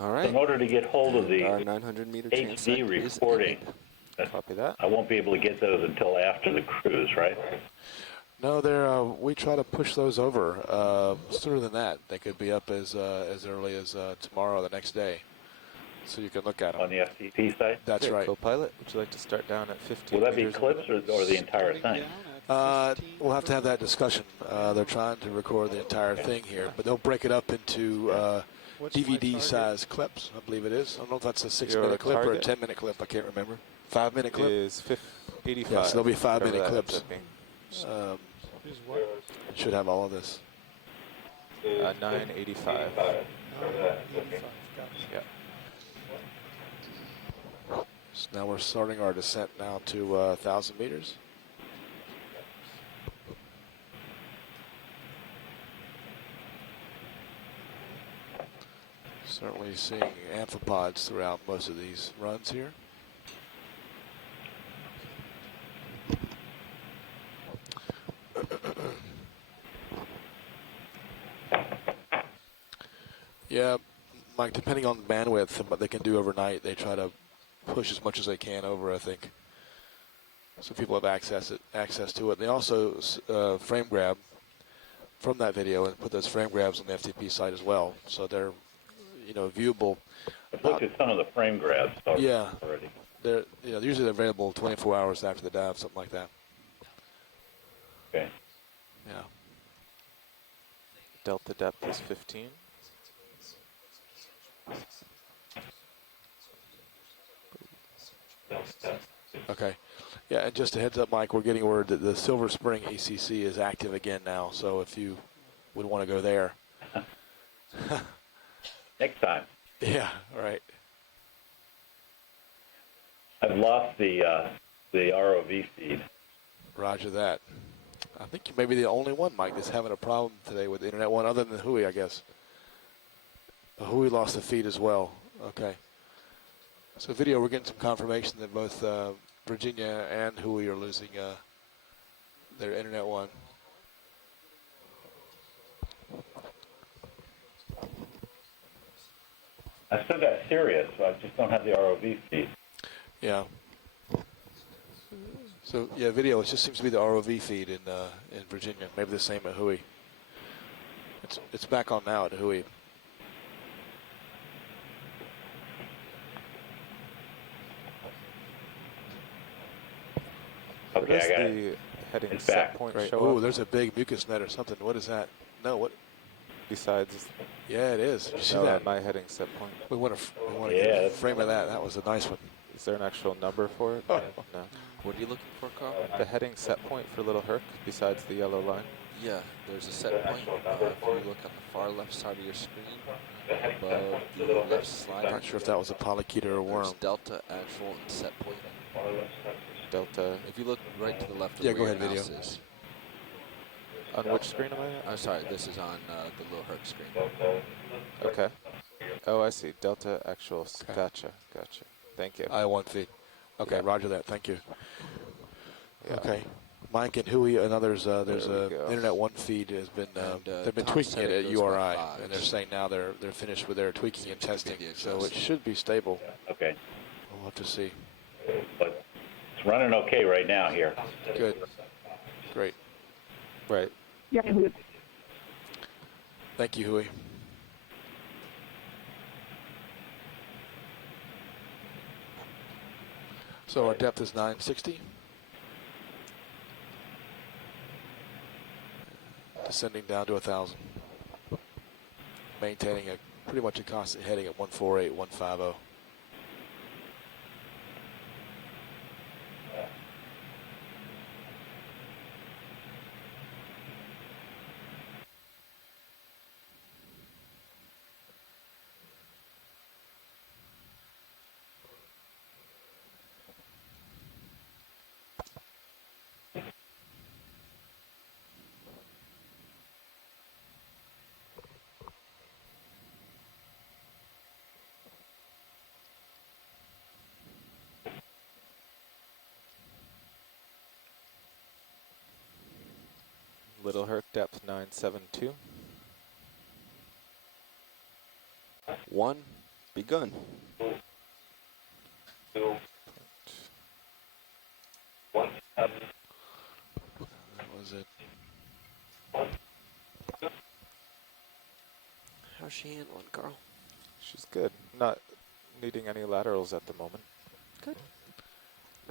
All right. In order to get hold of the Our 900 meter transect HD is recording, ended. Copy that. I won't be able to get those until after the cruise, right? No, we try to push those over sooner than that. They could be up as early as tomorrow, or the next day, so you can look at them. On the FTP site? That's Okay, right. Co-pilot, would you like to start down at 15 Will that be meters? clips or the entire thing? We'll have to have that discussion. They're trying to record the entire thing here, but they'll break it up into DVD-size clips, I believe it is. I don't know if that's a 6-minute clip or a 10-minute clip. I can't remember. 5-minute clip? Is 85. Yeah, so there'll be 5-minute whatever that clips. ends up being. Should have all of this. 985. Yeah. So now we're starting our descent now to 1,000 meters. Certainly seeing amphipods throughout most of these runs here. Yeah, Mike, depending on the bandwidth and what they can do overnight, they try to push as much as they can over, I think. So people have access to it. They also frame grab from that video and put those frame grabs on the FTP site as well. So they're, viewable. I've looked at some of the frame grabs already. They're usually available 24 hours after the dive, something like that. Okay. Yeah. Delta depth is 15. Okay. Yeah, and just a heads up, Mike, we're getting word that the Silver Spring ACC is active again now, so if you would want to go there. Next time. Yeah, right. I've lost the ROV feed. Roger that. I think you may be the only one, Mike, that's having a problem today with the Internet One, other than Hui, I guess. Hui lost the feed as well. Okay. So video, we're getting some confirmation that both Virginia and Hui are losing their Internet One. I still got Sirius, so I just don't have the ROV feed. Yeah. So yeah, video. It just seems to be the ROV feed in Virginia. Maybe the same at Hui. It's back on now at Hui. Okay, I got the it. heading It's set back. point Right. show Oh, up there's a big mucus net or something. What is that? No, what? besides Yeah, it is. You see no, that? my heading set point? We want to get a frame of that. That was a nice one. Is there an actual number for it? Oh. No. What are you looking for, Carl? The heading set point for Little Herc besides the yellow line? Yeah, there's a set point. If you look on the far left side of your screen, above the left slider, Not sure if that was a polychaeta or a worm. there's delta, actual, and set point. Delta. If you look right to the left of Yeah, where go your ahead, video. mouse is. On which screen am I at? I'm sorry, this is on the Little Herc screen. Okay. Oh, I see. Delta actual. Okay. Gotcha. Thank you. I1 feed. Okay, Yeah. roger that. Thank you. Yeah. Okay. Mike and Hui and others, there's There a we go. Internet One feed has been, they've been Tom tweaking said it it at goes by URI, fives. and they're saying now they're finished with their tweaking and testing, so it should be stable. Okay. We'll have to see. But it's running okay right now here. Good. Great. Right. Thank you, Hui. So our depth is 960. Descending down to 1,000. Maintaining pretty much a constant heading at 148, 150. Little Herc depth 972. 1, Begun. That was it. How's she handling, Carl? She's good. Not needing any laterals at the moment. Good.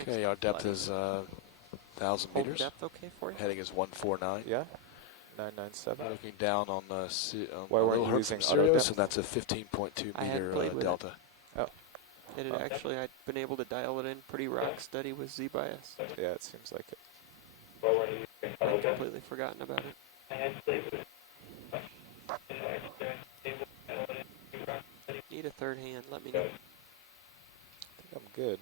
Okay, our depth is 1,000 Hold meters. depth okay for you? Heading is 149. Yeah. 997. Looking down on the Why weren't Little you Herc using from auto Sirius, depth? and that's a 15.2 I had meter played with it. delta. Oh. It had actually, I'd been able to dial it in pretty rock steady with Z-bias. Yeah, it seems like it. I'd completely forgotten about it. Need a third hand, let me know. I think I'm good.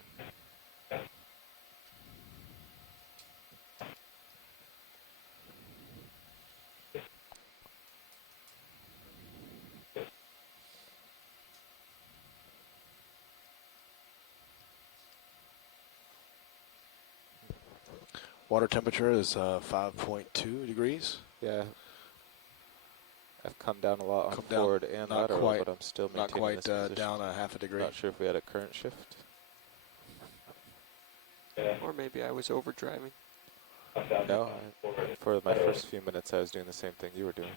Water temperature is 5.2 degrees. Yeah. I've come down a lot on Come down, forward and not lateral, quite- but I'm still Not maintaining quite this position. down a half a degree. Not sure if we had a current shift. Or maybe I was overdriving. No, for my first few minutes I was doing the same thing you were doing.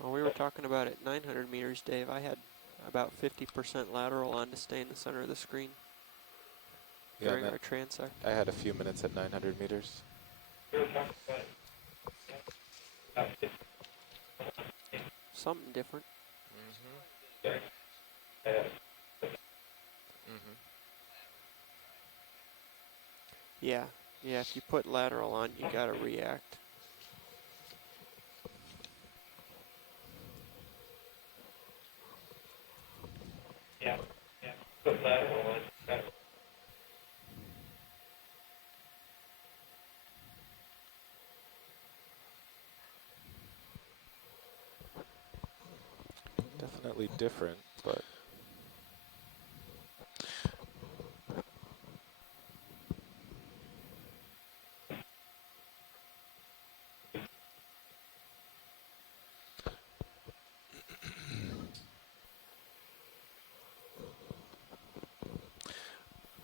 Well, we were talking about at 900 meters, Dave. I had about 50% lateral on to stay in the center of the screen during our transect. I had a few minutes at 900 meters. Something different. Yeah, if you put lateral on, you gotta react. Definitely different, but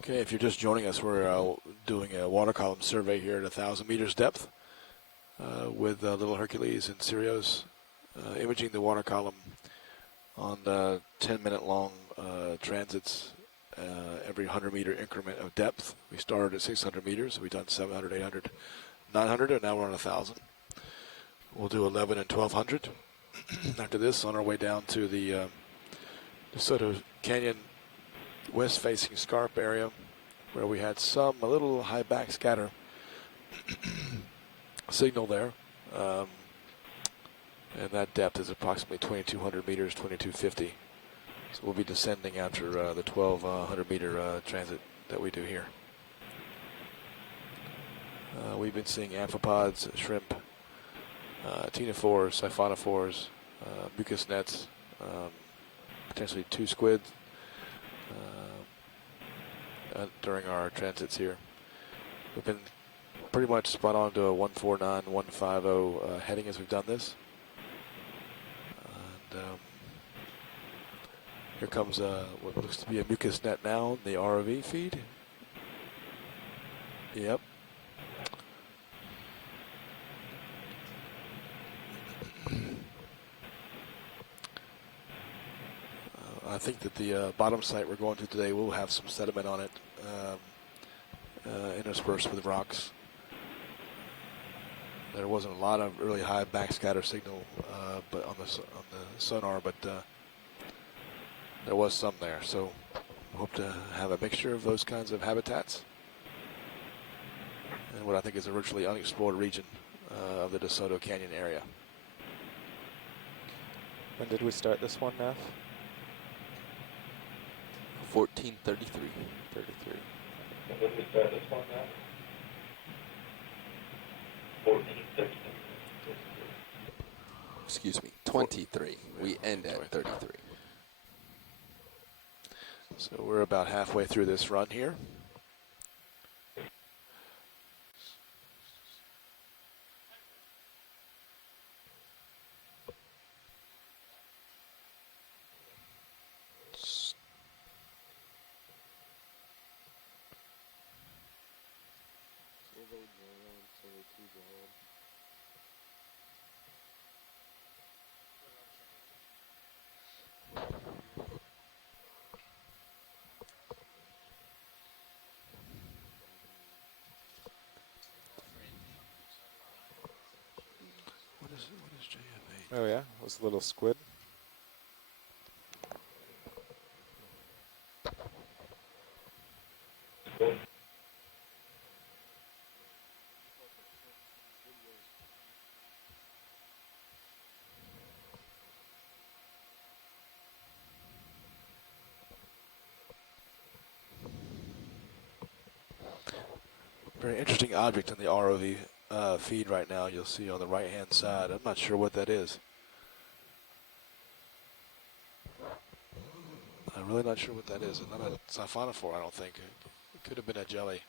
Okay, if you're just joining us, we're doing a water column survey here at 1,000 meters depth with Little Hercules and Sirius imaging the water column on 10-minute long transits every 100-meter increment of depth. We started at 600 meters. We've done 700, 800, 900, and now we're on 1,000. We'll do 11 and 1,200. After this, on our way down to the DeSoto Canyon west-facing Scarp area, where we had a little high back scatter signal there. And that depth is approximately 2,200 meters, 2,250. So we'll be descending after the 1,200 meter transit that we do here. We've been seeing amphipods, shrimp, ctenophores, siphonophores, mucus nets, potentially 2 squids during our transits here. We've been pretty much spot on to a 149, 150 heading as we've done this. And here comes what looks to be a mucus net now, the ROV feed. Yep. I think that the bottom site we're going to today will have some sediment on it, interspersed with rocks. There wasn't a lot of really high backscatter signal, but on the sonar, but there was some there. So we hope to have a mixture of those kinds of habitats and what I think is a virtually unexplored region of the DeSoto Canyon area. when did we start this one, Neff? 1433. 33. When did we start this one now? 14:16. Excuse me, 23. We end at 33. So we're about halfway through this run here. What is JF8? Oh yeah, it was a little squid. Very interesting object in the ROV feed right now. You'll see on the right-hand side. I'm not sure what that is. I'm really not sure what that is. It's not a siphonophore, I don't think. It could have been a jelly.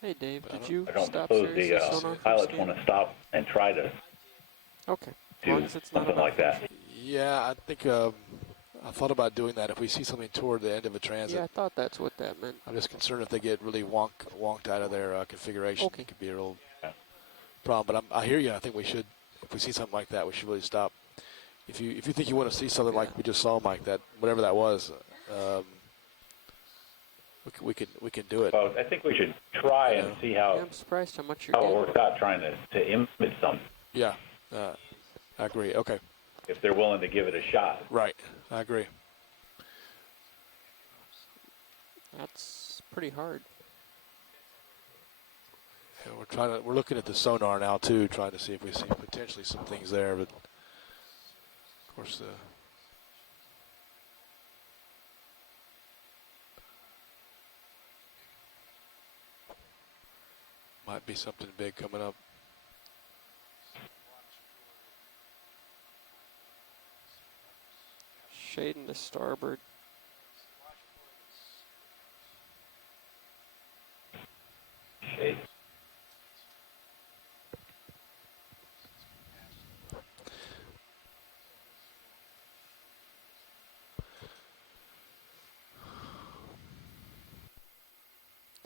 Hey Dave, But did you I don't stop suppose seriously the sonar from pilots scanning? want to stop and try to Okay, as do long as it's not something about like that. Yeah, I think I thought about doing that. If we see something toward the end of a transit, Yeah, I thought that's what that meant. I'm just concerned if they get really wonked out of their configuration. Okay. It could be a real problem. But I hear you. I think we should, if we see something like that, we should really stop. If you think you want to see something like we just saw, Mike, that whatever that was, we can do it. Well, I think we should try and see Yeah, how I'm surprised how much you're it getting. works out trying to image something, Yeah, I agree. Okay, if they're willing to give it a shot. right. I agree. That's pretty hard. Yeah, we're looking at the sonar now too, trying to see if we see potentially some things there, but of course might be something big coming up. Shading to starboard. Shade.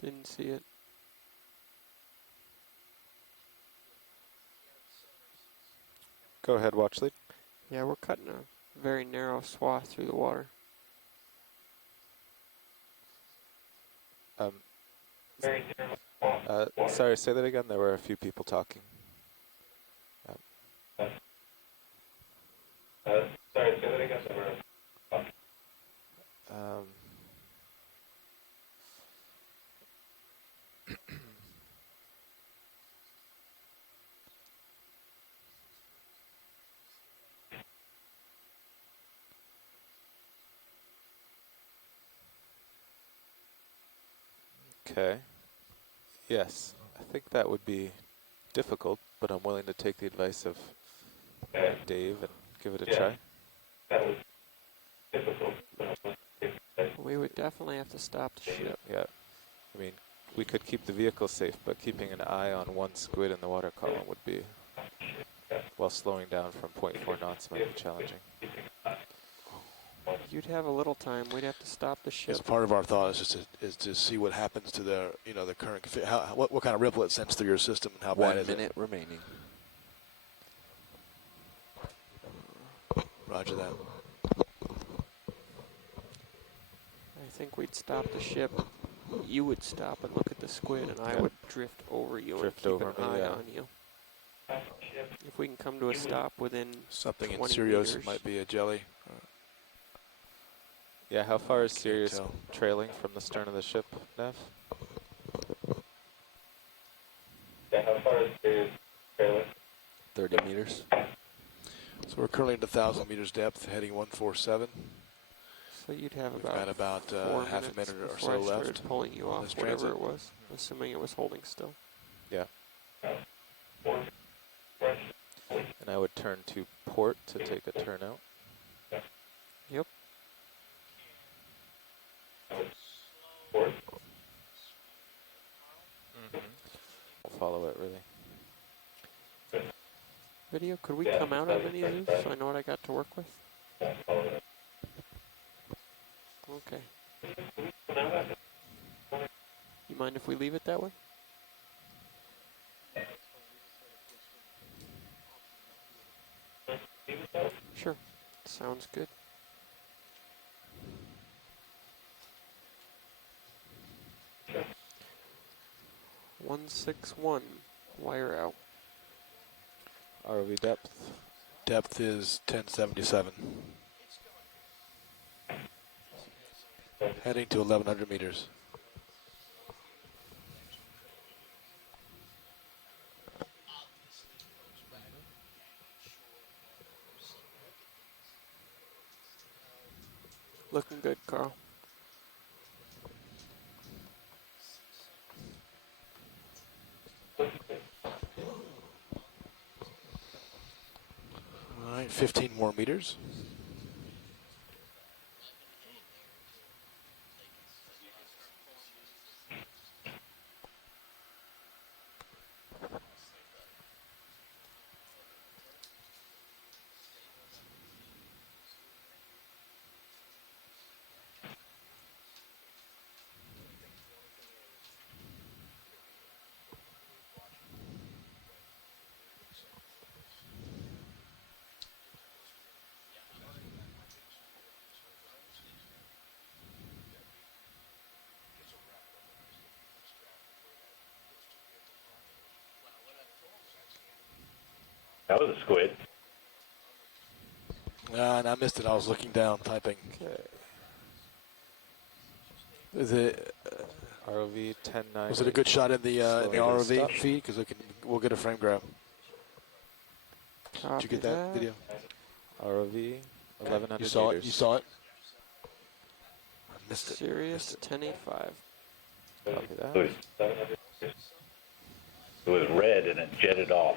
Didn't see it. Go ahead, watch lead. Yeah, we're cutting a very narrow swath through the water. Sorry, say that again. There were a few people talking. Sorry, say that again. Okay. Yes, I think that would be difficult, but I'm willing to take the advice of Dave and give it a try. That was difficult. We would definitely have to stop the ship. Yeah. I mean, we could keep the vehicle safe, but keeping an eye on one squid in the water column would be, while slowing down from 0.4 knots might be challenging. You'd have a little time. We'd have to stop the ship. As part of our thought is just is to see what happens to the the current what kind of ripple it sends through your system and how bad is 1 minute remaining. it. Roger that. I think we'd stop the ship. You would stop and look at the squid, and I would drift over you Drift and keep over an me, eye yeah. on you. If we can come to a stop within Something in 20 Sirius meters. might be a jelly. Yeah, how far is Can't Sirius tell. trailing from the stern of the ship, Nev? How far is the trailer? 30 meters. So we're currently at 1,000 meters depth, heading 147. So you'd have We've about got about 4 half a minutes minute or before so I started left pulling you on off, this whatever transit. it was, assuming it was holding still. Yeah. And I would turn to port to take a turn out. Yep. I'll follow it, really. Video, could we come out of any of these so I know what I got to work with? Okay. You mind if we leave it that way? Sounds good. .161, wire out. ROV depth. Depth is 1077. Heading to 1100 meters. Looking good, Carl. All right, 15 more meters. That was a squid. And I missed it. I was looking down, typing. Okay. Is it? ROV 1090. Was it a good shot in the Slowly ROV stop. feed? Because we'll get a frame grab. Copy Did you get that video? ROV 1100 You saw meters. it. You saw it. I missed it. Sirius 1085. Copy It that. was, it was red and it jetted off.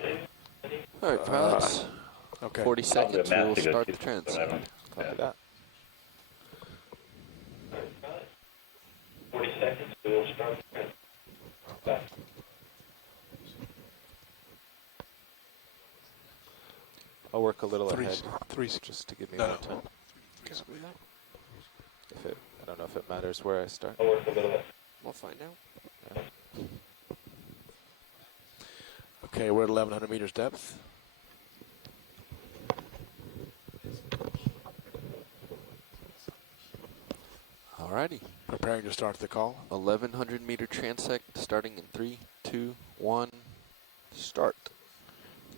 All right, pilots. Okay. 40 seconds. We will Mastiga start the too, transect. whatever. Copy Yeah. that. 40 seconds. We will start. I'll work a little Three- ahead three- just to give me No. more time. If it, I don't know if it matters where I start. I'll work a little. We'll find out. Okay, we're at 1100 meters depth. Alrighty. Preparing to start the call. 1100 meter transect starting in 3, 2, 1, start.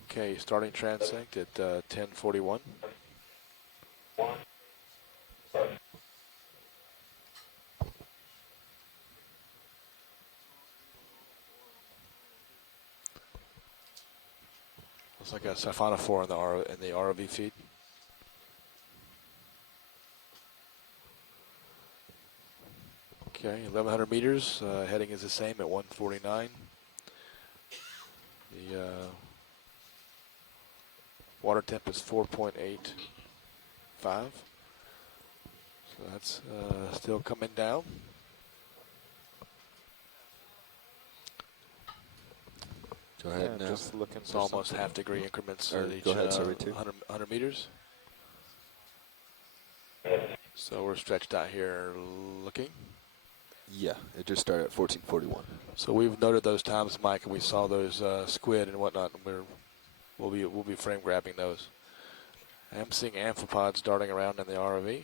Okay, starting transect at 1041. Looks like a siphonophore in the ROV feed. Okay, 1100 meters. Heading is the same at 149. The water temp is 4.85. So that's still coming down. Go ahead Yeah, now. just looking It's for almost something. half-degree increments Or at each go ahead, sorry, two. 100 meters. So we're stretched out here looking. Yeah, it just started at 1441. So we've noted those times, Mike, and we saw those squid and whatnot, and we'll be frame grabbing those. I'm seeing amphipods darting around in the ROV.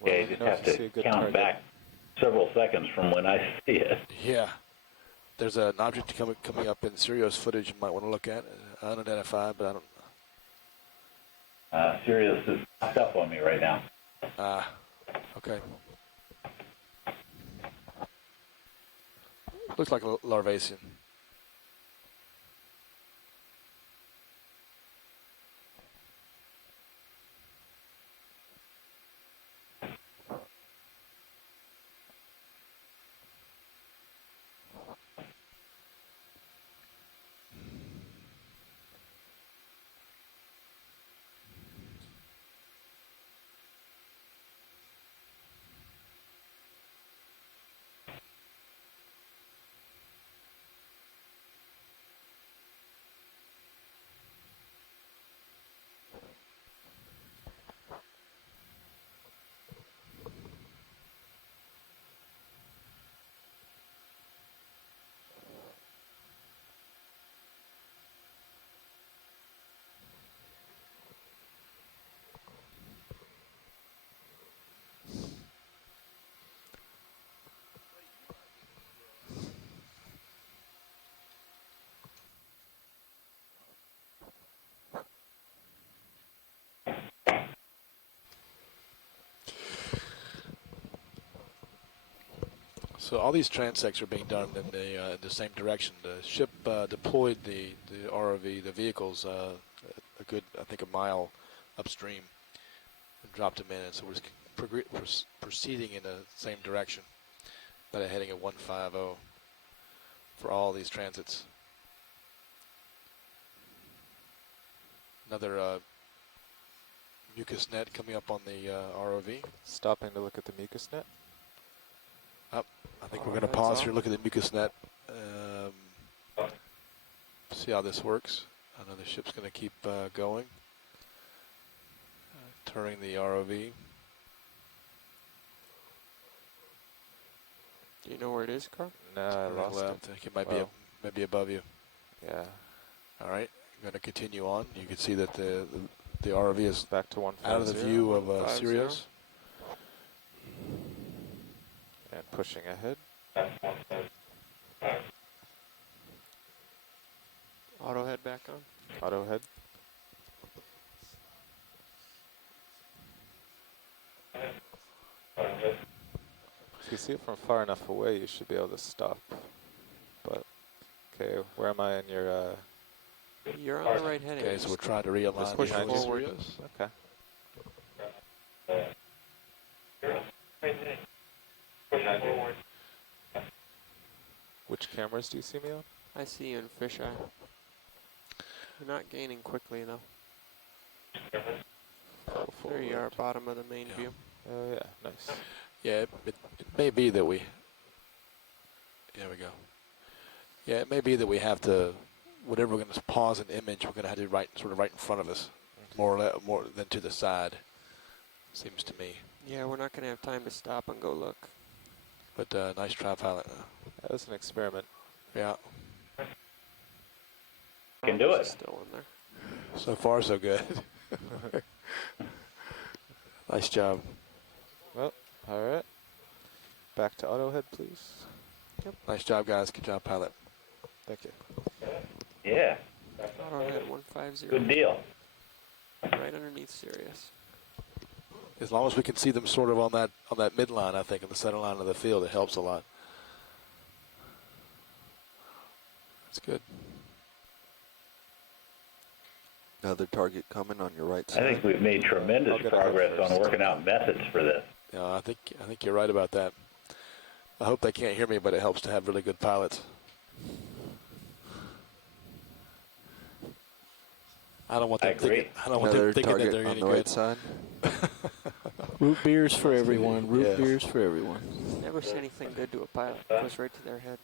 Well, Yeah, let you me just know if have you see to a good count target. back several seconds from when I see it. Yeah. There's an object coming up in Sirius footage you might want to look at. Unidentified, but I don't. Sirius is locked up on me right now. Okay. Looks like a larvacean. So all these transects are being done in the same direction. The ship deployed the ROV, the vehicles, a good, I think, a mile upstream, and dropped them in. And so we're just proceeding in the same direction, but heading at 150 for all these transits. Another mucus net coming up on the ROV. Stopping to look at the mucus net. I think we're going to pause here, look at the mucus net, see how this works. I know the ship's going to keep going, turning the ROV. Do you know where it is, Carl? No, I lost left. it. I think it might be above you. Yeah. All right, I'm going to continue on. You can see that the ROV is Back to 150. out of the view of 150. Sirius. And pushing ahead. Auto head back on. Auto head. If you see it from far enough away, you should be able to stop. But, okay, where am I in your... You're on the right heading. Okay, so we're trying to realign. Just push behind forward. Sirius. Okay. Which cameras do you see me on? I see you in fisheye. You're not gaining quickly, though. Full There you forward. are, bottom of the main Yeah. view. Oh, yeah, nice. Yeah, it may be that we. There we go. Yeah, it may be that we have to, whatever we're going to pause an image, we're going to have to do sort of right in front of us, more than to the side. Seems to me. Yeah, we're not going to have time to stop and go look. But nice try, pilot. That was an experiment. Yeah. Can do it. Still in there. So far, so good. Nice job. Well, all right. Back to auto head, please. Yep. Nice job, guys. Good job, pilot. Thank you. Yeah, Auto head 150. good deal. Right underneath Sirius. As long as we can see them sort of on that midline, I think, in the center line of the field, it helps a lot. That's good. Another target coming on your right I side. think we've made tremendous I'll get progress ahead on first. working out methods for this. Yeah, I think you're right about that. I hope they can't hear me, but it helps to have really good pilots. I don't want them I agree. thinking. I don't want them Another thinking that target they're on any the good. right side. Root beers for everyone. Root Yeah. beers for everyone. Never say anything good to a pilot. It goes right to their head.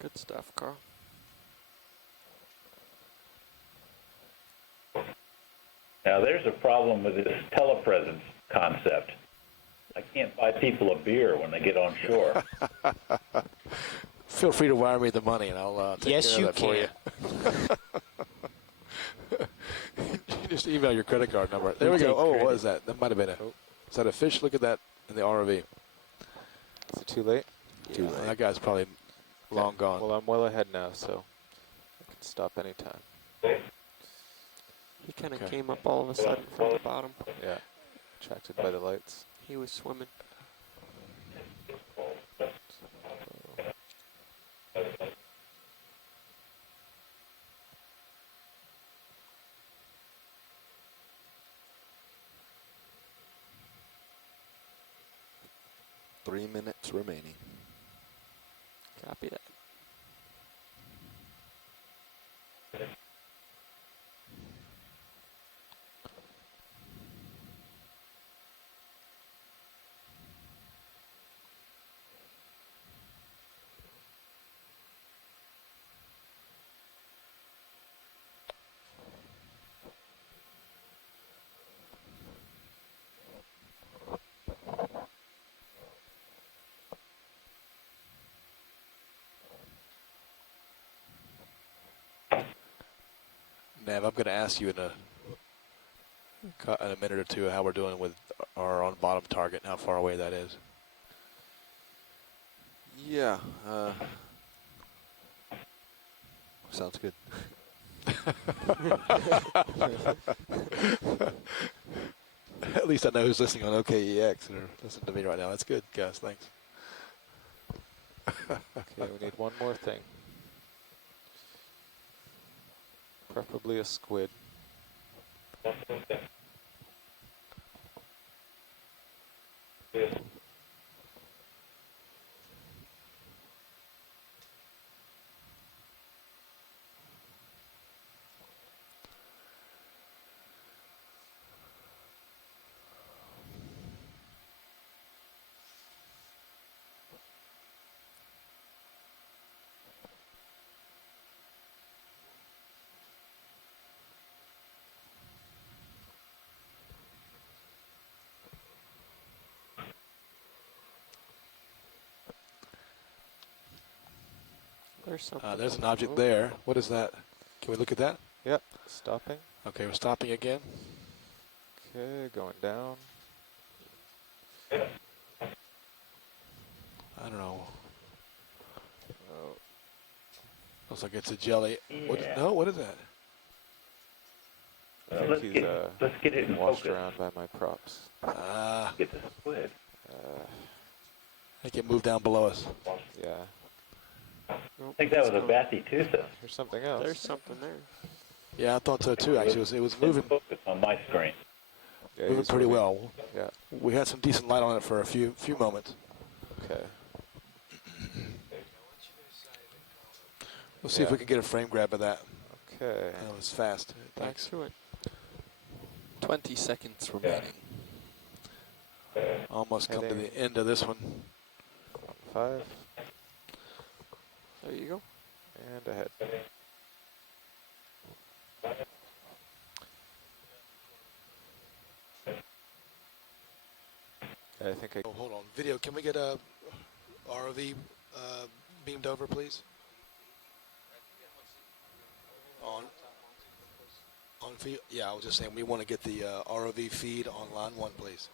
Good stuff, Carl. Now there's a problem with this telepresence concept. I can't buy people a beer when they get on shore. Feel free to wire me the money, and I'll take Yes, care you of that for you. You just email your credit card number. There we go. take Oh, what credit. is that? That might have been a. Is that a fish? Look at that in the ROV. Is it too late? Too late. That guy's probably long Okay. gone. Well, I'm well ahead now, so I can stop anytime. He kind of Okay. came up all of a sudden from the bottom. Yeah. Attracted by the lights. He was swimming. Three minutes remaining. Copy that. Nav, I'm going to ask you in a minute or two how we're doing with our on bottom target and how far away that is. Yeah. Sounds good. At least I know who's listening on OKEX or listening to me right now. That's good, Gus. Thanks. Okay, we need one more thing. Preferably a squid. There's something. There's an on the object boat. there. What is that? Can we look at that? Yep, stopping. Okay, we're stopping again. Okay, going down. I don't know. Oh, Looks like it's a jelly. What, Yeah. no, what is that? I think let's he's get it in washed focus. around by my props. Get the squid. I think it moved down below us. Yeah. Nope, I think that it's was a gone. Bathytusa. Here's something else. There's something there. Yeah, I thought so too. Actually, it was In moving, focus on my screen. Yeah, moving he's pretty moving. well. Yeah. We had some decent light on it for a few moments. Okay. We'll see if Yeah. we can get a frame grab of that. Okay. That was fast. Back Thanks. to it. 20 seconds remaining. Almost come to Heading. the end of this one. 5 There you go. and ahead. I think I. Oh, hold on. Video, can we get a ROV beamed over, please? On feed? Yeah, I was just saying we want to get the ROV feed on line 1, please.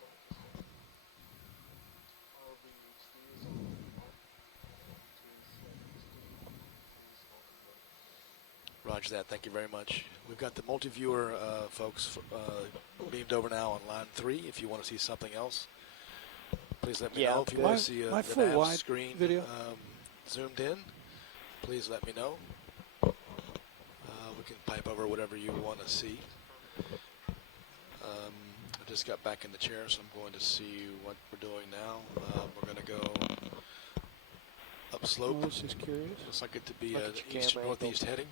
Roger that. Thank you very much. We've got the multi-viewer folks beamed over now on line 3. If you want to see something else, please let me know. If you want to see my the full nav wide screen video. zoomed in, please let me know. We can pipe over whatever you want to see. I just got back in the chair, so I'm going to see what we're doing now. We're going to go upslope. I was just curious. Looks like it to be Look an at your east camera northeast heading.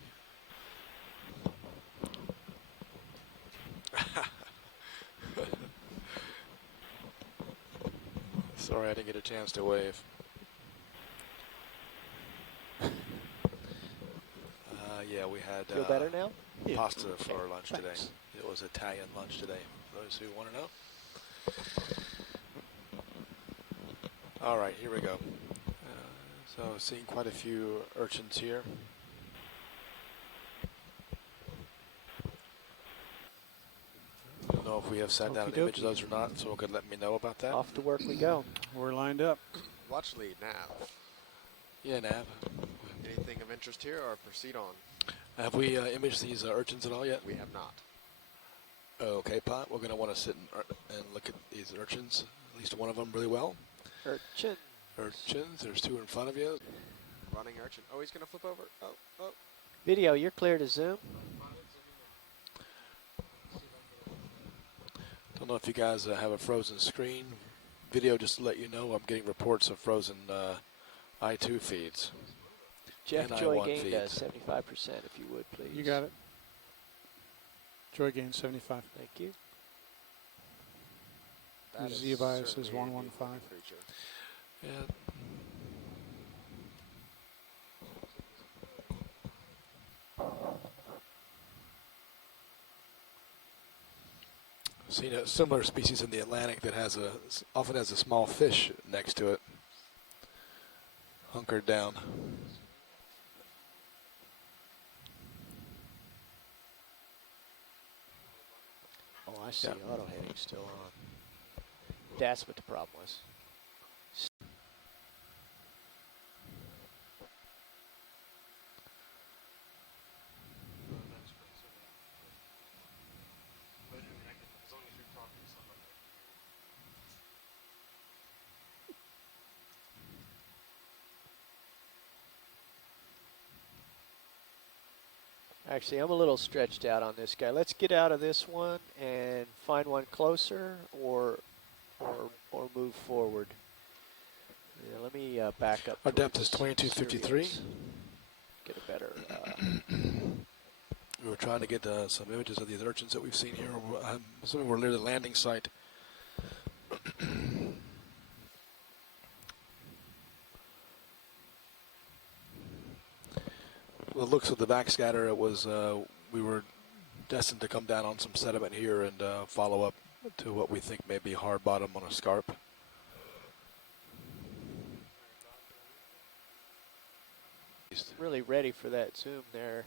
Sorry, I didn't get a chance to wave. Yeah, we had Feel better now? pasta for our lunch today. Thanks. It was Italian lunch today, for those who want to know. All right, here we go. So seeing quite a few urchins here. I don't know if we have sat down and Okey-dokey. imaged those or not, so it could let me know about that. Off to work we go. We're lined up. Watch lead now. Yeah, Nav. Anything of interest here or proceed on? Have we imaged these urchins at all yet? We have not. Okay, Pot. We're going to want to sit and look at these urchins, at least one of them really well. Urchin. Urchins, there's 2 in front of you. Running urchin. Oh, he's going to flip over. Oh, oh. Video, you're clear to zoom. Don't know if you guys have a frozen screen. Video, just to let you know, I'm getting reports of frozen I2 feeds. Jeff And Joy I1 gained feeds. 75% if you would, please. You got it. Joy gain 75. Thank you. That is Z bias is certainly a 115. beautiful creature. Yeah. Seen a similar species in the Atlantic that often has a small fish next to it, hunkered down. Oh, I see. Yeah. Auto heading still on. That's what the problem was. Actually, I'm a little stretched out on this guy. Let's get out of this one and find one closer, or move forward. Yeah, let me back up. Our depth is towards 2253. Sirius. Get a better. We were trying to get some images of these urchins that we've seen here. I'm assuming we're near the landing site. The looks of the backscatter, it was we were destined to come down on some sediment here and follow up to what we think may be hard bottom on a scarp. Really ready for that zoom there.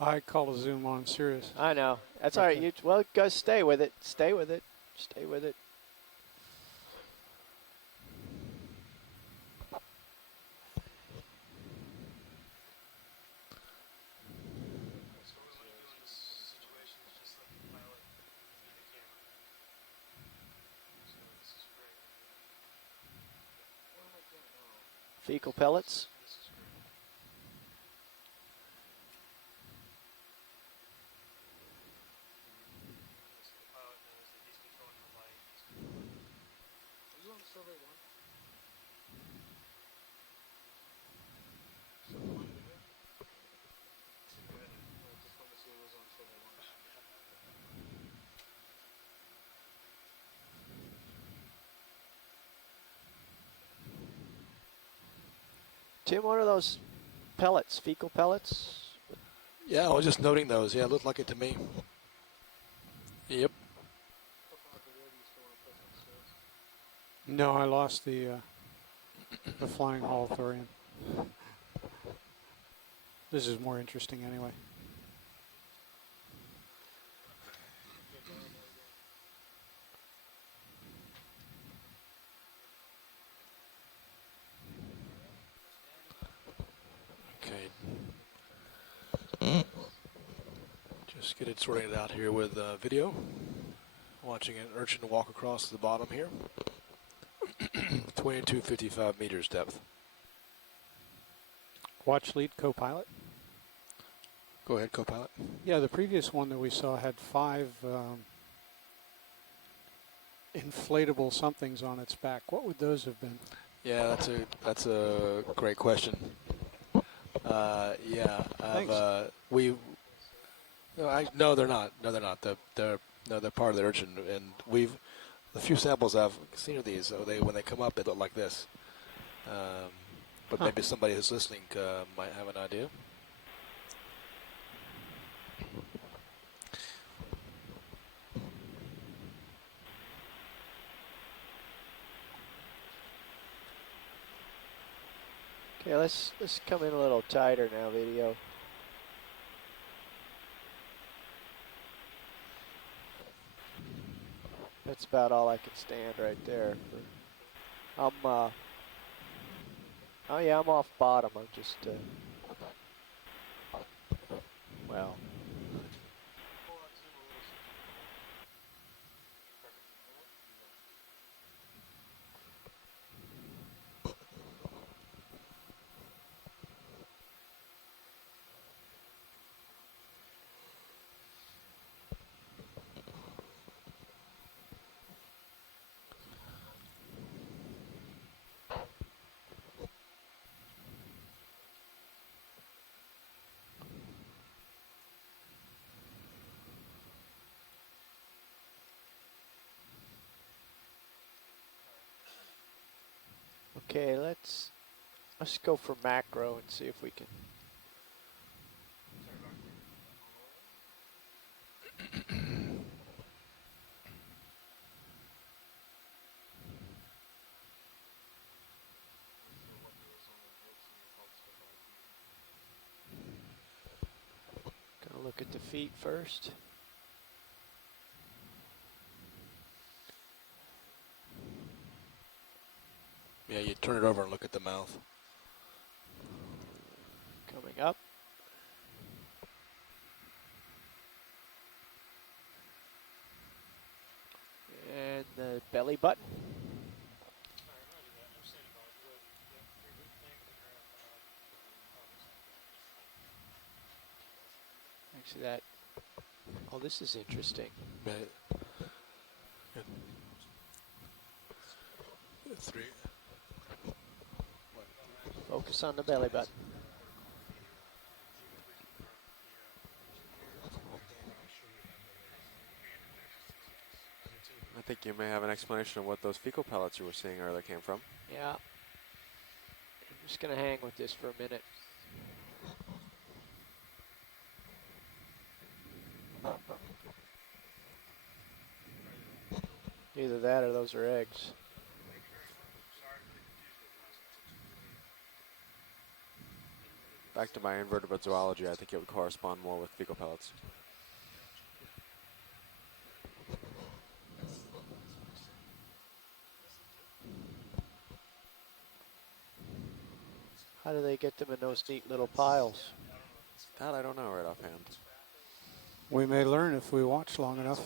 I call a zoom on Sirius. I know. That's all right. You well, guys, stay with it. Stay with it. Stay with it. Fecal pellets. Tim, what are those pellets? Fecal pellets? Yeah, I was just noting those. Yeah, it looked like it to me. Yep. No, I lost the flying hall thorium. This is more interesting anyway. Okay. Just get it sorted out here with video. Watching an urchin walk across the bottom here. 2255 meters depth. Watch lead co-pilot. Go ahead, co-pilot. Yeah, the previous one that we saw had 5 inflatable somethings on its back. What would those have been? Yeah, that's a great question. Yeah, no, they're not. No, they're not. They're part of the urchin, and the few samples I've seen of these, when they come up, they look like this. But maybe somebody who's listening might have an idea. Okay, let's come in a little tighter now, video. That's about all I can stand right there. I'm oh yeah, I'm off bottom. I'm just well. Okay, let's go for macro and see if we can. Gonna look at the feet first. Yeah, you turn it over and look at the mouth. Coming up. And the belly button. See that? Oh, this is interesting. Right. Three. Focus on the belly button. I think you may have an explanation of what those fecal pellets you were seeing earlier came from. Yeah. I'm just going to hang with this for a minute. Either that or those are eggs. Back to my invertebrate zoology, I think it would correspond more with fecal pellets. How do they get them in those neat little piles? That I don't know right offhand. We may learn if we watch long enough.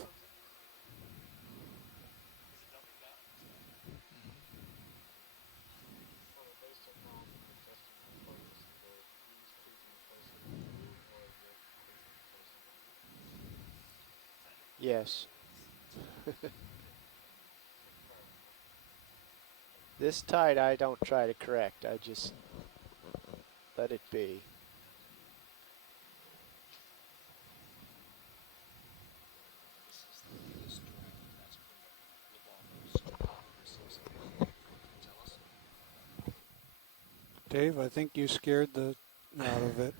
Yes. This tide I don't try to correct. I just let it be. Dave, I think you scared the out of it.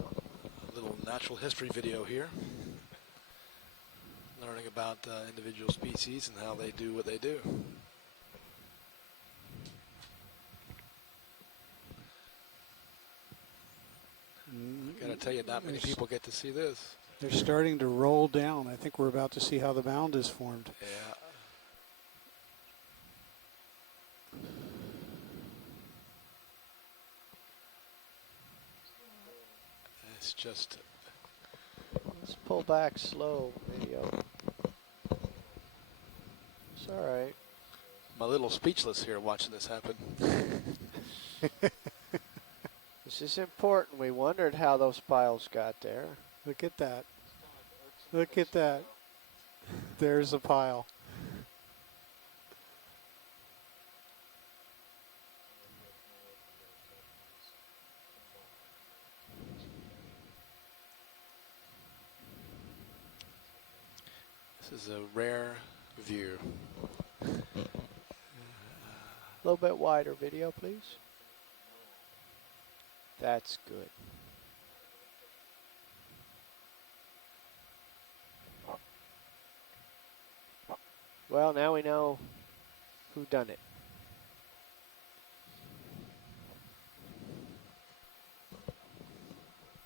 A little natural history video here. Learning about individual species and how they do what they do. I gotta tell you, not many people get to see this. They're starting to roll down. I think we're about to see how the mound is formed. Yeah. It's just... Let's pull back slow, video. It's all right. I'm a little speechless here watching this happen. This is important. We wondered how those piles got there. Look at that. Look at that. There's a pile. This is a rare view. A little bit wider video, please. That's good. Well, now we know who done it.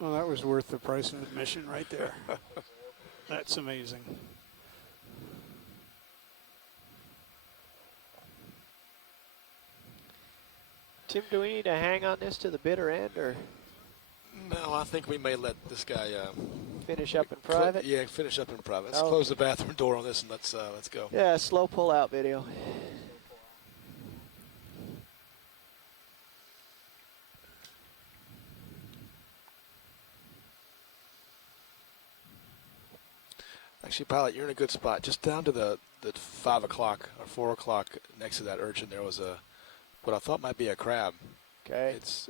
Well, that was worth the price of admission right there. That's amazing. Tim, do we need to hang on this to the bitter end or No, I think we may let this guy finish up in private? Yeah, finish up in private. Let's Oh. close the bathroom door on this and let's go. Yeah, slow pull out video. Actually, pilot, you're in a good spot. Just down to the 5 o'clock or 4 o'clock next to that urchin, there was a what I thought might be a crab. Okay. It's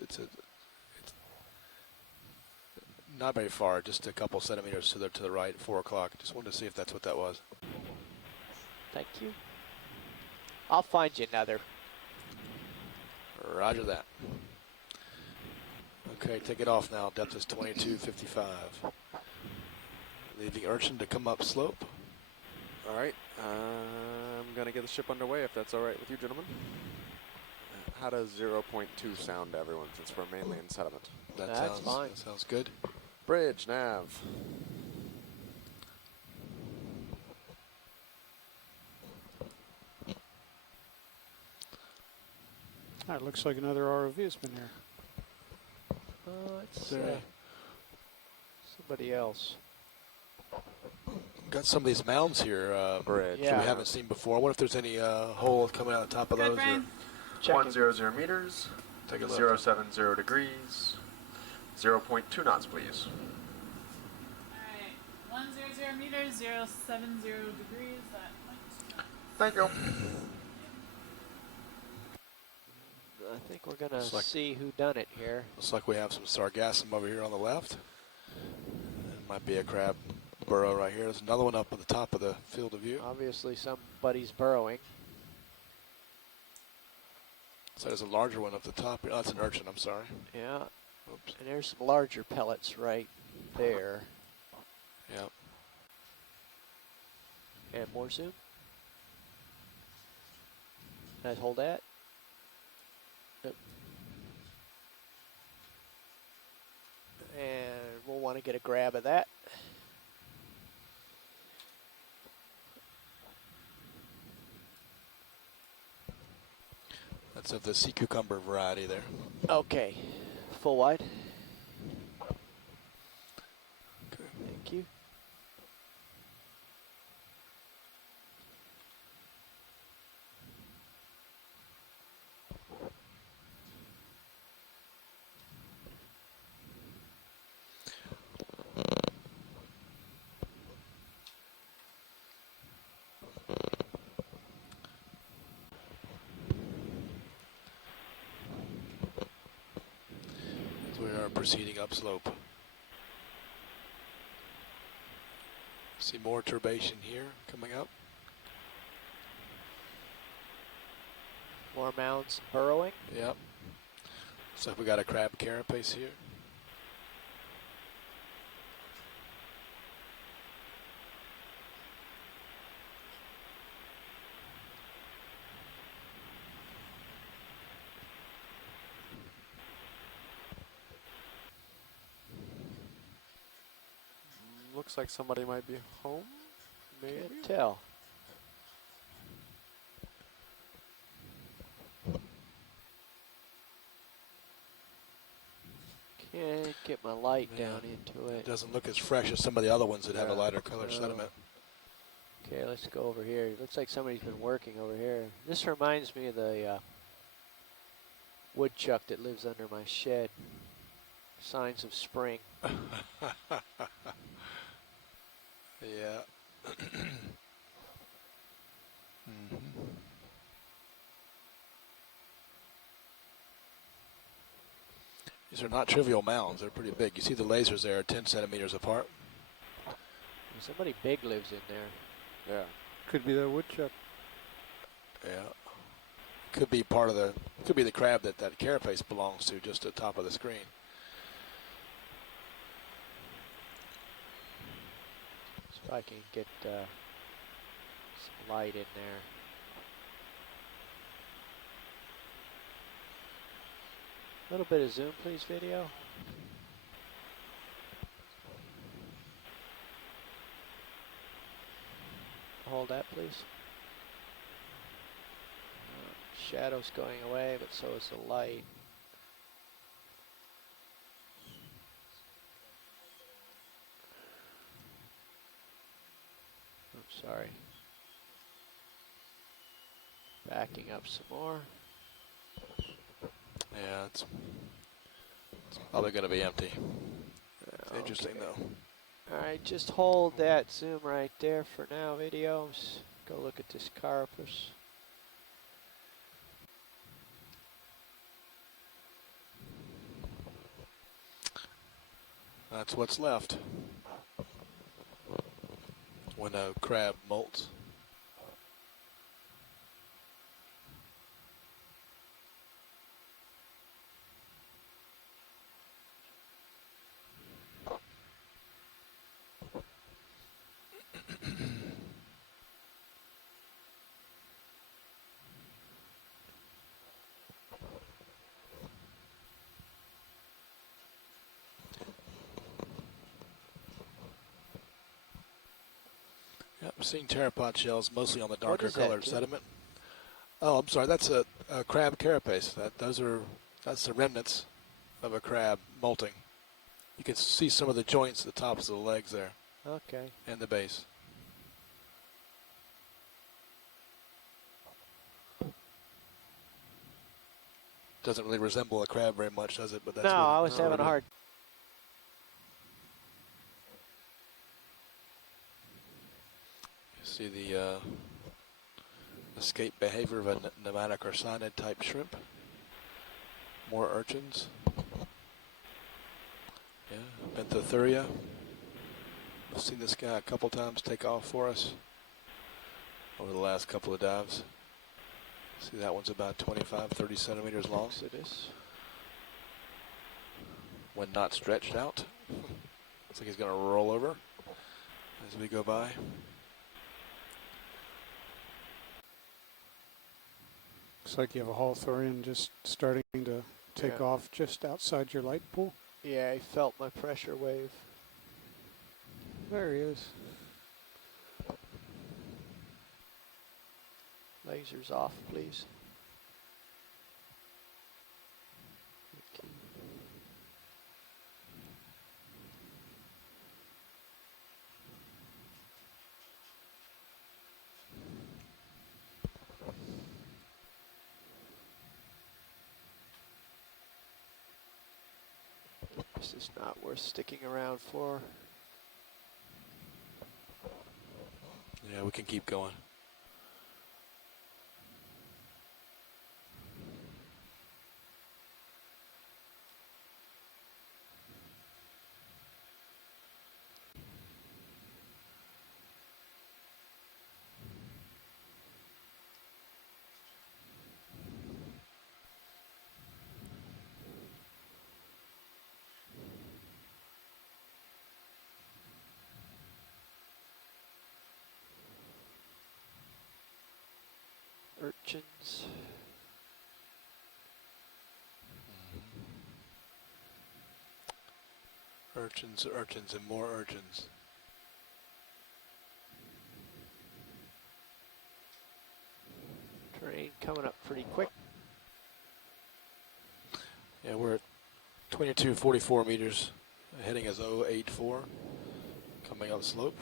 not very far, just a couple centimeters to the right at 4 o'clock. Just wanted to see if that's what that was. Thank you. I'll find you another. Roger that. Okay, take it off now. Depth is 22.55. Leave the urchin to come up slope. All right, I'm gonna get the ship underway if that's all right with you, gentlemen. How does 0.2 sound to everyone since we're mainly in sediment? That's fine. That sounds good. Bridge, nav. It looks like another ROV has been here. It's There. somebody else. Got some of these mounds here Bridge. that we haven't seen before. I wonder if there's any hole coming out the top of those. Or 100 meters. take a look. 070 degrees. 0.2 knots, please. Alright, 100 meters, 070 degrees. Thank you. I think we're gonna Looks like- see who done it here. Looks like we have some sargassum over here on the left. It might be a crab burrow right here. There's another one up at the top of the field of view. Obviously somebody's burrowing. So there's a larger one up the top here. Oh, that's an urchin, I'm sorry. Yeah, Oops. and there's some larger pellets right there. Yep. And more zoom. Can I hold that? Yep. And we'll want to get a grab of that. That's of the sea cucumber variety there. Okay, full wide. Okay. Thank you. As we are proceeding upslope. See more turbation here coming up. More mounds burrowing. Yep. So we got a crab carapace here. Looks like somebody might be home. Maybe. Can't tell. Can't get my light down into It it. doesn't look as fresh as some of the other ones that have a Yeah. lighter color No. sediment. Okay, let's go over here. It looks like somebody's been working over here. This reminds me of the woodchuck that lives under my shed. Signs of spring. Yeah. Mhm. These are not trivial mounds. They're pretty big. You see the lasers there are 10 centimeters apart. Somebody big lives in there. Yeah. Could be the woodchuck. Yeah. Could be part of the, could be the crab that that carapace belongs to, just at the top of the screen. So if I can get some light in there. A little bit of zoom, please, video. Hold that, please. Shadow's going away, but so is the light. Oops, sorry. Backing up some more. Yeah, it's probably going to be empty. It's Okay. interesting, though. All right, just hold that zoom right there for now, videos. Go look at this carapace. That's what's left when a crab molts. Yep, I'm seeing pteropod shells mostly on the darker is that, colored Jim? sediment. Oh, I'm sorry, that's a crab carapace. That's the remnants of a crab molting. You can see some of the joints at the tops of the legs there Okay. and the base. Doesn't really resemble a crab very much, does it? But that's No, what I was having a hard. You see the escape behavior of a pneumatic or cyanide type shrimp. More urchins. Yeah, Benthotheria. I've seen this guy a couple times take off for us over the last couple of dives. See, that one's about 25, 30 centimeters long. Exodus. When not stretched out. Looks like he's going to roll over as we go by. Looks like you have a Hawthorne just starting to take off just outside your light pool. Yeah, I felt my pressure wave. There he is. Lasers off, please. Okay. This is not worth sticking around for. Yeah, we can keep going. Urchins. Urchins, urchins, and more urchins. Terrain coming up pretty quick. Yeah, we're at 2244 meters, heading as 084, coming up slope.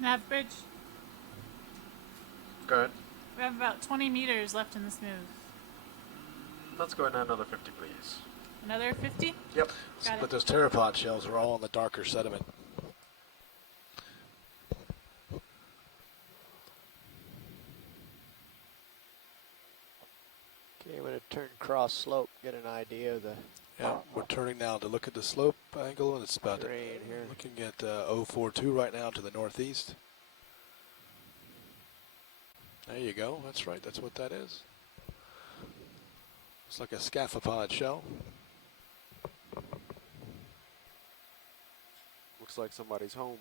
Nav bridge. Go ahead. We have about 20 meters left in this move. Let's go ahead another 50, please. Another 50? Yep. Got But it. those pteropod shells are all in the darker sediment. Okay, I'm going to turn cross slope, get an idea of the Yeah, we're turning now to look at the slope angle, and it's about terrain here. looking at 042 right now to the northeast. There you go. That's right. That's what that is. It's like a scaphopod shell. Looks like somebody's home.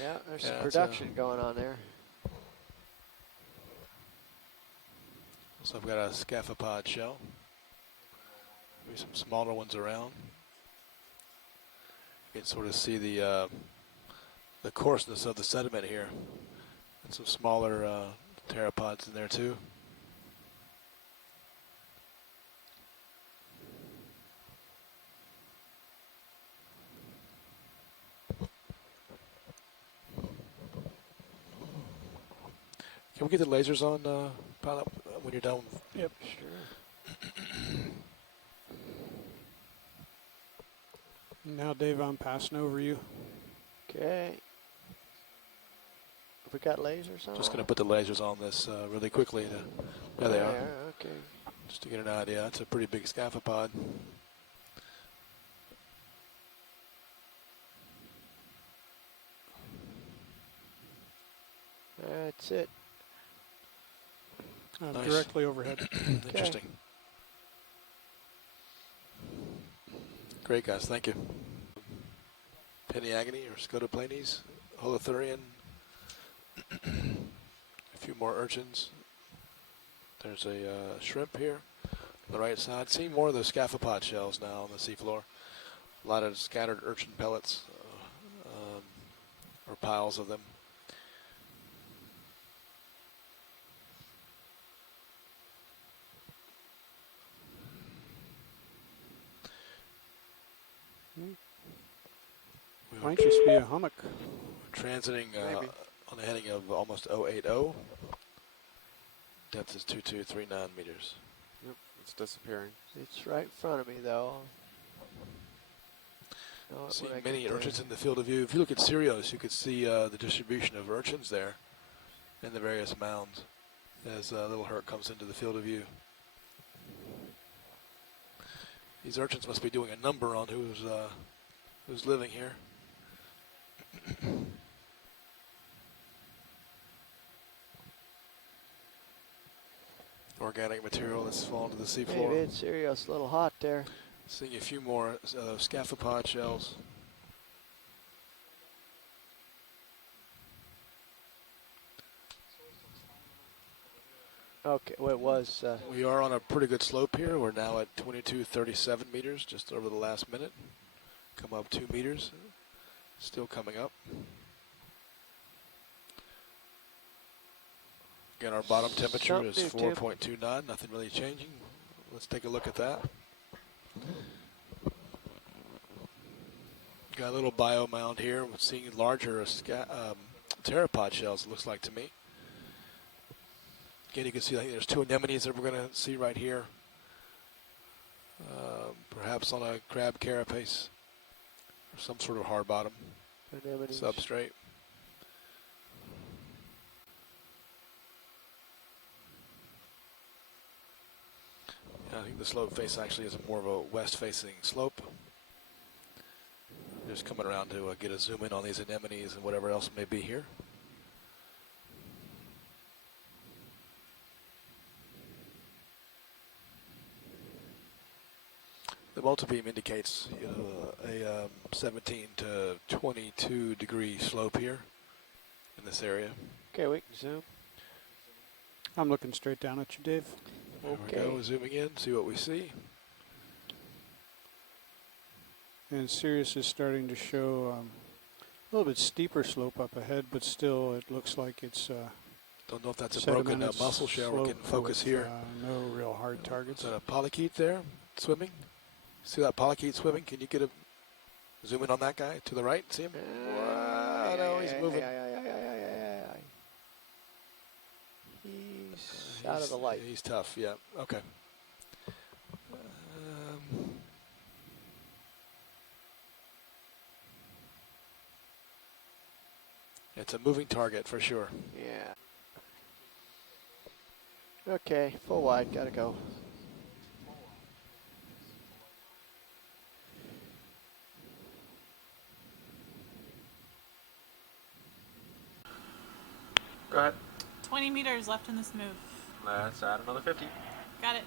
Yeah, there's Yeah, some it's, production going on there. So I've got a scaphopod shell. Maybe some smaller ones around. You can sort of see the coarseness of the sediment here. And some smaller pteropods in there too. Can we get the lasers on, pilot, when you're done? Yep, sure. Now, Dave, I'm passing over you. Okay. Have we got lasers on? Just going to put the lasers on this really quickly. There they are. Okay. Just to get an idea. It's a pretty big scaphopod. That's it. Nice. Directly overhead. Interesting. Great, guys. Thank you. Peniagony or Scotoplanes, Holothurian. A few more urchins. There's a shrimp here on the right side. Seeing more of those scaphopod shells now on the seafloor. A lot of scattered urchin pellets or piles of them. Might just be a hummock. Transiting Maybe. on the heading of almost 080. Depth is 2239 meters. Yep, it's disappearing. It's right in front of me, though. Know it See when I many get there. urchins in the field of view. If you look at Sirius, you could see the distribution of urchins there in the various mounds as Little Herc comes into the field of view. These urchins must be doing a number on who's living here. Organic material that's fallen to the seafloor. Maybe it's serious, a little hot there. Seeing a few more scaphopod shells. Okay, well, it was. We are on a pretty good slope here. We're now at 2237 meters, just over the last minute. Come up 2 meters. Still coming up. Again, our bottom temperature is 4.29. Nothing really changing. Let's take a look at that. Got a little bio mound here. We're seeing larger pteropod shells, it looks like to me. Again, you can see I think there's 2 anemones that we're going to see right here. Perhaps on a crab carapace or some sort of hard bottom Anemones. substrate. I think the slope face actually is more of a west-facing slope. Just coming around to get a zoom in on these anemones and whatever else may be here. The multibeam indicates a 17 to 22 degree slope here in this area. Okay, we can zoom. I'm looking straight down at you, Dave. There we go, zooming in, see what we see. And Sirius is starting to show a little bit steeper slope up ahead, but still it looks like it's Don't know if that's a broken sedimentous mussel shell. We're getting slope focus with, here. no real hard targets. Is that a polychaete there swimming? See that polychaete swimming? Can you get a zoom in on that guy to the right? See him? Wow, no, he's moving. He's out of the light. He's tough, yeah. Okay. It's a moving target for sure. Yeah. Okay, full wide, gotta go. Go ahead. 20 meters left in this move. Let's add another 50. Got it.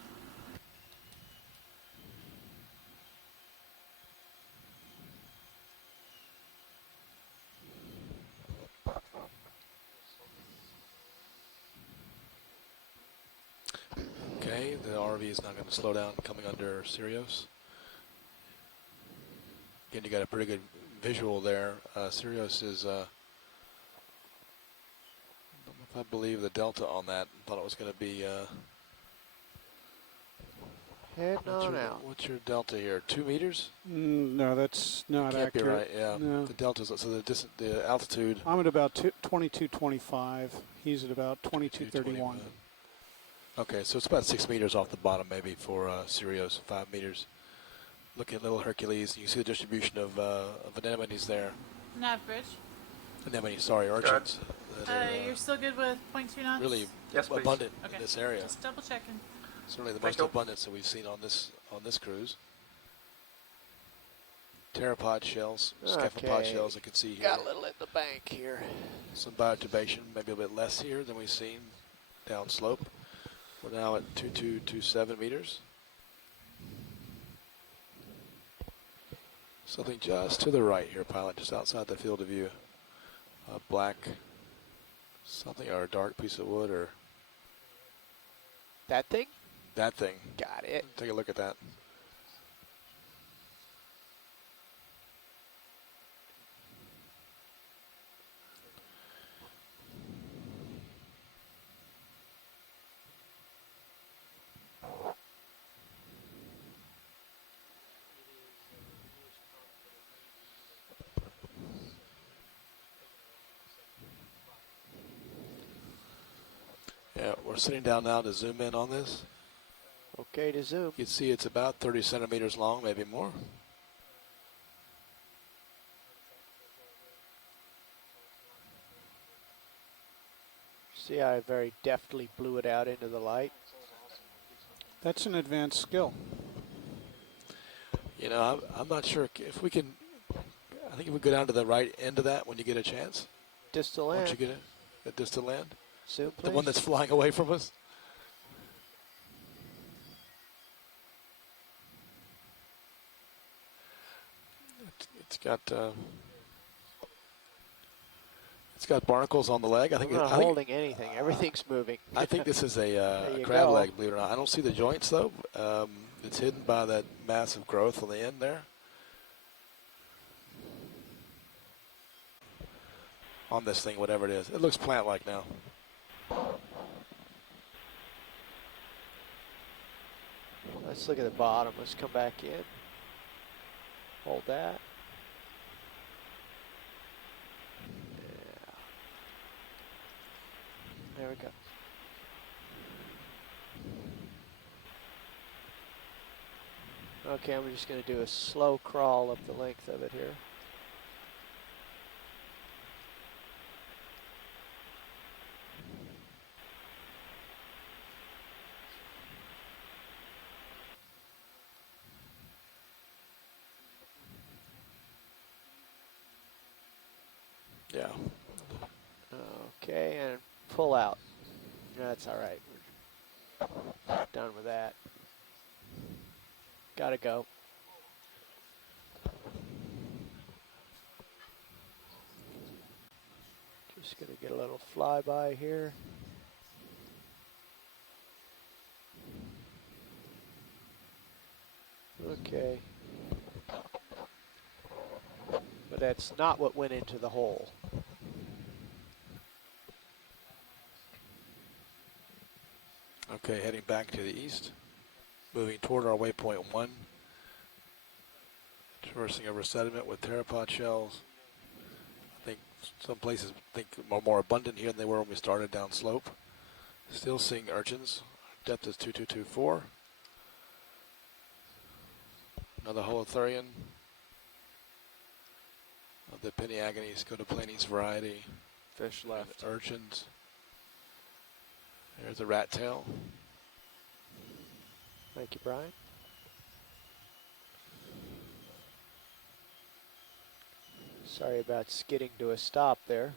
Okay, the RV is not going to slow down coming under Sirius. Again, you got a pretty good visual there. Sirius is, I believe the delta on that, thought it was going to be, Heading on out. what's your delta here? 2 meters? No, that's not Can't be accurate. right, yeah. No. The delta's, so the altitude. I'm at about 2225. He's at about 2231. Okay, so it's about 6 meters off the bottom maybe for Sirius, 5 meters. Looking at Little Hercules, you see the distribution of anemones there. Nav bridge. Anemones, sorry, urchins. that are, You're still good with 0.2 knots? really Yes, please. abundant Okay. in this area. Just double checking. Certainly the Thank most you. abundance that we've seen on this cruise. Pteropod shells, scaphopod Okay. shells I can see here. Got a little in the bank here. Some bioturbation, maybe a bit less here than we've seen down slope. We're now at 2227 meters. Something just to the right here, pilot, just outside the field of view. A black something or a dark piece of wood or That thing? that thing. Got it. Take a look at that. we're sitting down now to zoom in on this. Okay to zoom. You can see it's about 30 centimeters long, maybe more. See how I very deftly blew it out into the light? That's an advanced skill. You know, I'm not sure if we can. I think if we go down to the right end of that when you get a chance. Distal Once land. you get it, the distal land. Zoom, please. The one that's flying away from us. It's got barnacles on the leg. I'm not holding anything. Everything's moving. I think this is a crab go. leg, believe it or not. I don't see the joints though. It's hidden by that massive growth on the end there. On this thing, whatever it is. It looks plant-like now. Let's look at the bottom. Let's come back in. Hold that. Yeah. There we go. Okay, I'm just going to do a slow crawl up the length of it here. Yeah. Okay, and pull out. That's all right. We're done with that. Gotta go. Just gonna get a little flyby here. Okay. But that's not what went into the hole. Okay, heading back to the east. Moving toward our waypoint 1. Traversing over sediment with pteropod shells. I think some places are more abundant here than they were when we started down slope. Still seeing urchins. Depth is 2224. Another holothurian of the Peniagone scotoplanys variety. Fish left. Urchins. There's a rat tail. Thank you, Brian. Sorry about skidding to a stop there.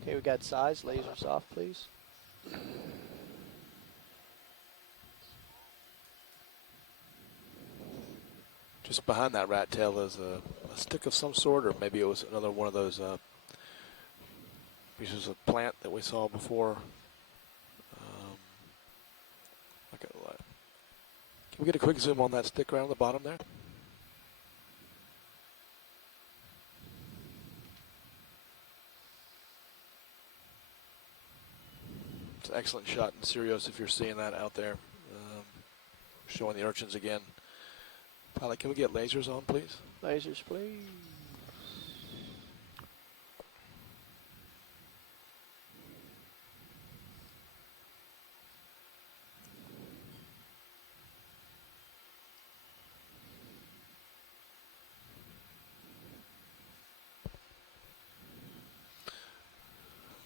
Okay, we got size. Lasers off, please. Just behind that rat tail is a stick of some sort, or maybe it was another one of those pieces of plant that we saw before. Can we get a quick zoom on that stick around the bottom there? It's an excellent shot in Sirius if you're seeing that out there. Showing the urchins again. Pilot, can we get lasers on, please? Lasers, please.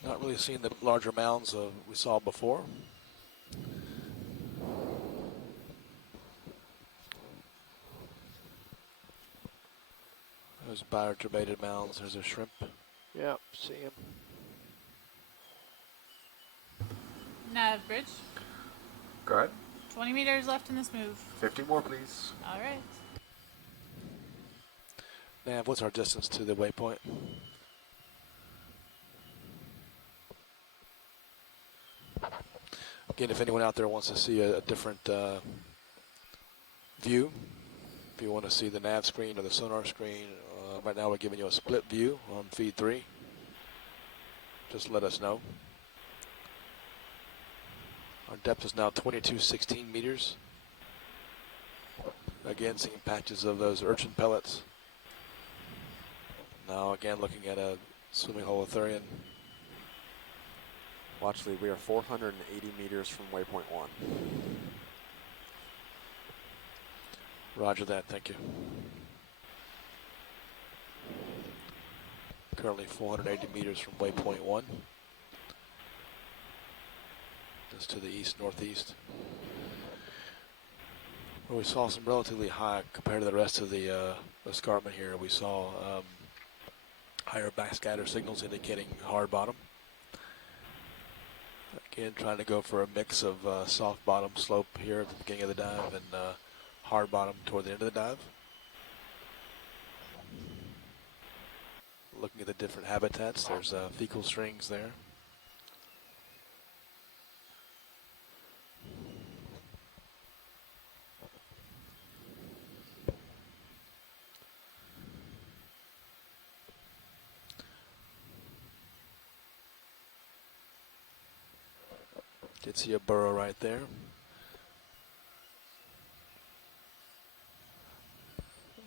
Not really seeing the larger mounds we saw before. There's bioturbated mounds. There's a shrimp. Yep, see him. Nav bridge. Go ahead. 20 meters left in this move. 50 more, please. All right. Nav, what's our distance to the waypoint? Again, if anyone out there wants to see a different view, if you want to see the nav screen or the sonar screen, right now we're giving you a split view on feed 3. Just let us know. Our depth is now 2216 meters. Again, seeing patches of those urchin pellets. Now again looking at a swimming holothurian. Watch lead, we are 480 meters from waypoint 1. Roger that, thank you. Currently 480 meters from waypoint 1. Just to the east-northeast. Where we saw some relatively high compared to the rest of the escarpment here. We saw higher backscatter signals indicating hard bottom. Again, trying to go for a mix of soft bottom slope here at the beginning of the dive and hard bottom toward the end of the dive. Looking at the different habitats, there's fecal strings there. Did see a burrow right there.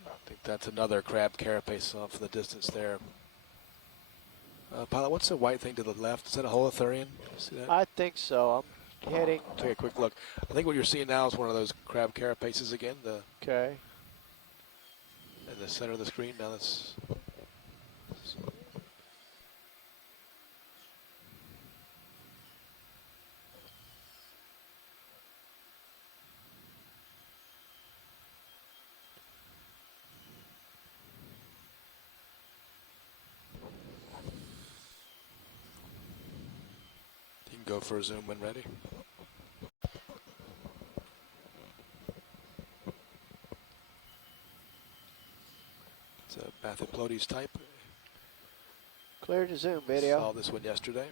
I think that's another crab carapace off in the distance there. Pilot, what's the white thing to the left? Is that a holothurian? See that? I think so. I'm heading. Take a quick look. I think what you're seeing now is one of those crab carapaces again. Okay. In the center of the screen. Now that's. Go for a zoom when ready. It's a Bathyplodes type. Clear to zoom video. Saw this one yesterday.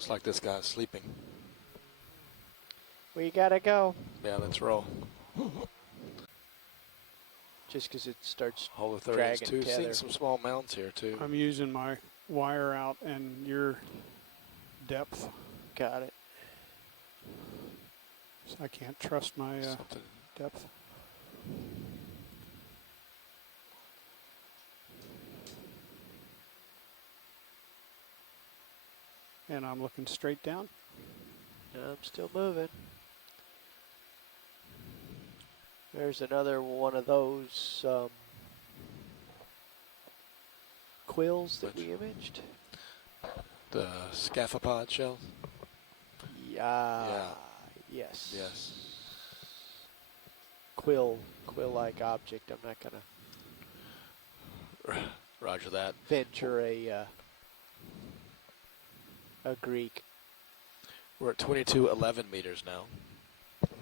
Looks like this guy's sleeping. We gotta go. Yeah, let's roll. Just because it starts Holothurians dragging too. tether. Seeing some small mounts here too. I'm using my wire out and your depth. Got it. So I can't trust my Something. depth. And I'm looking straight down. I'm still moving. There's another one of those quills that we imaged. The scaphopod shell. Yeah. Yes. Yes. Quill-like object. I'm not gonna Roger that. venture a Greek. We're at 2211 meters now.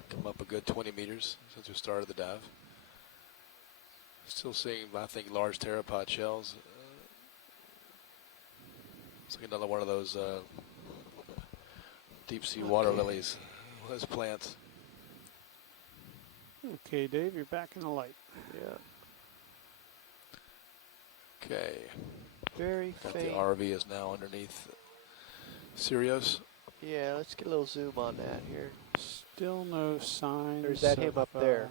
Come up a good 20 meters since we started the dive. Still seeing, I think, large pteropod shells. It's like another one of those deep sea water lilies. Those plants. Okay, Dave, you're back in the light. Yeah. Okay. Very Got faint. the RV is now underneath Sirius. Yeah, let's get a little zoom on that here. Still no signs. Or is that him of, up there?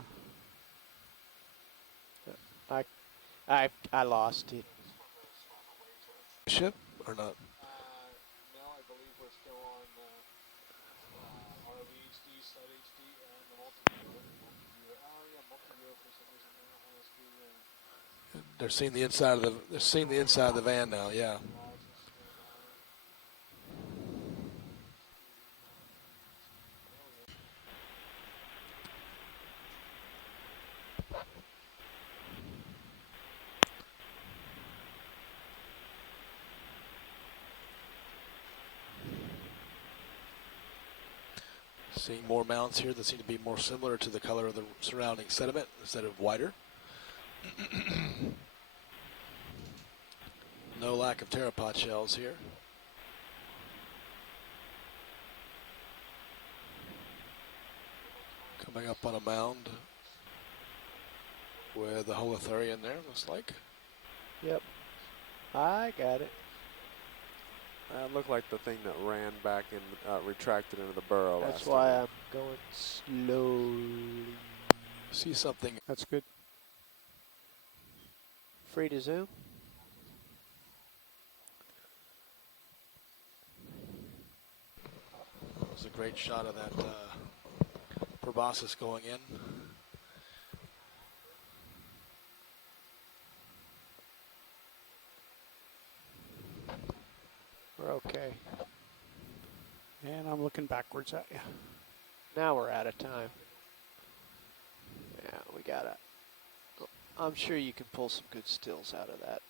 I lost it. Ship or not? No, I believe we're still on RVHD, Site HD, and the multi-viewer. Oh yeah, multi-viewer for some reason now has to. They're seeing the inside of the. They're seeing the inside of the van now. Yeah. Seeing more mounds here that seem to be more similar to the color of the surrounding sediment instead of whiter. No lack of pteropod shells here. Coming up on a mound with a holothurian there, looks like. Yep. I got it. That looked like the thing that ran back and retracted into the burrow. That's last why time. I'm going slowly. See something. That's good. Free to zoom. That was a great shot of that proboscis going in. We're okay. And I'm looking backwards at you. Now we're out of time. Yeah, we got it. I'm sure you can pull some good stills out of that.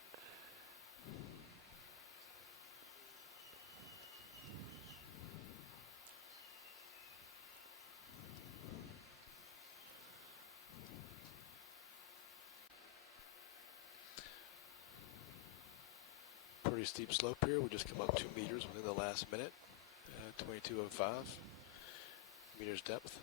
Pretty steep slope here. We just come up 2 meters within the last minute. 2205 meters depth.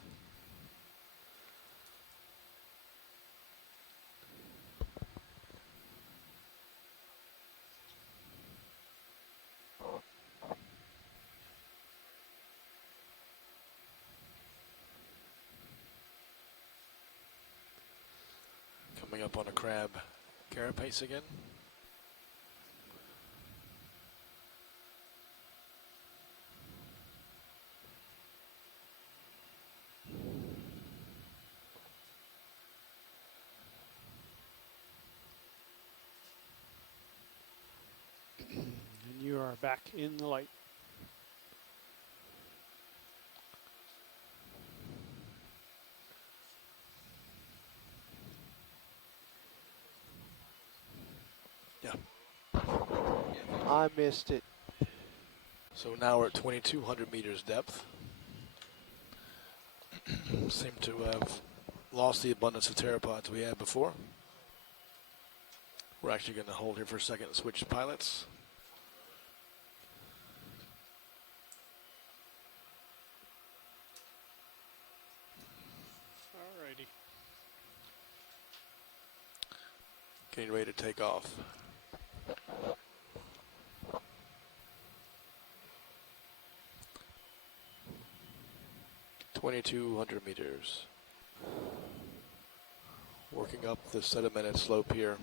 Coming up on a crab carapace again. And you are back in the light. Yeah. I missed it. So now we're at 2,200 meters depth. Seem to have lost the abundance of pteropods we had before. We're actually going to hold here for a second and switch pilots. Alrighty. Getting ready to take off. (2,200 meters). Working up the sedimented slope here.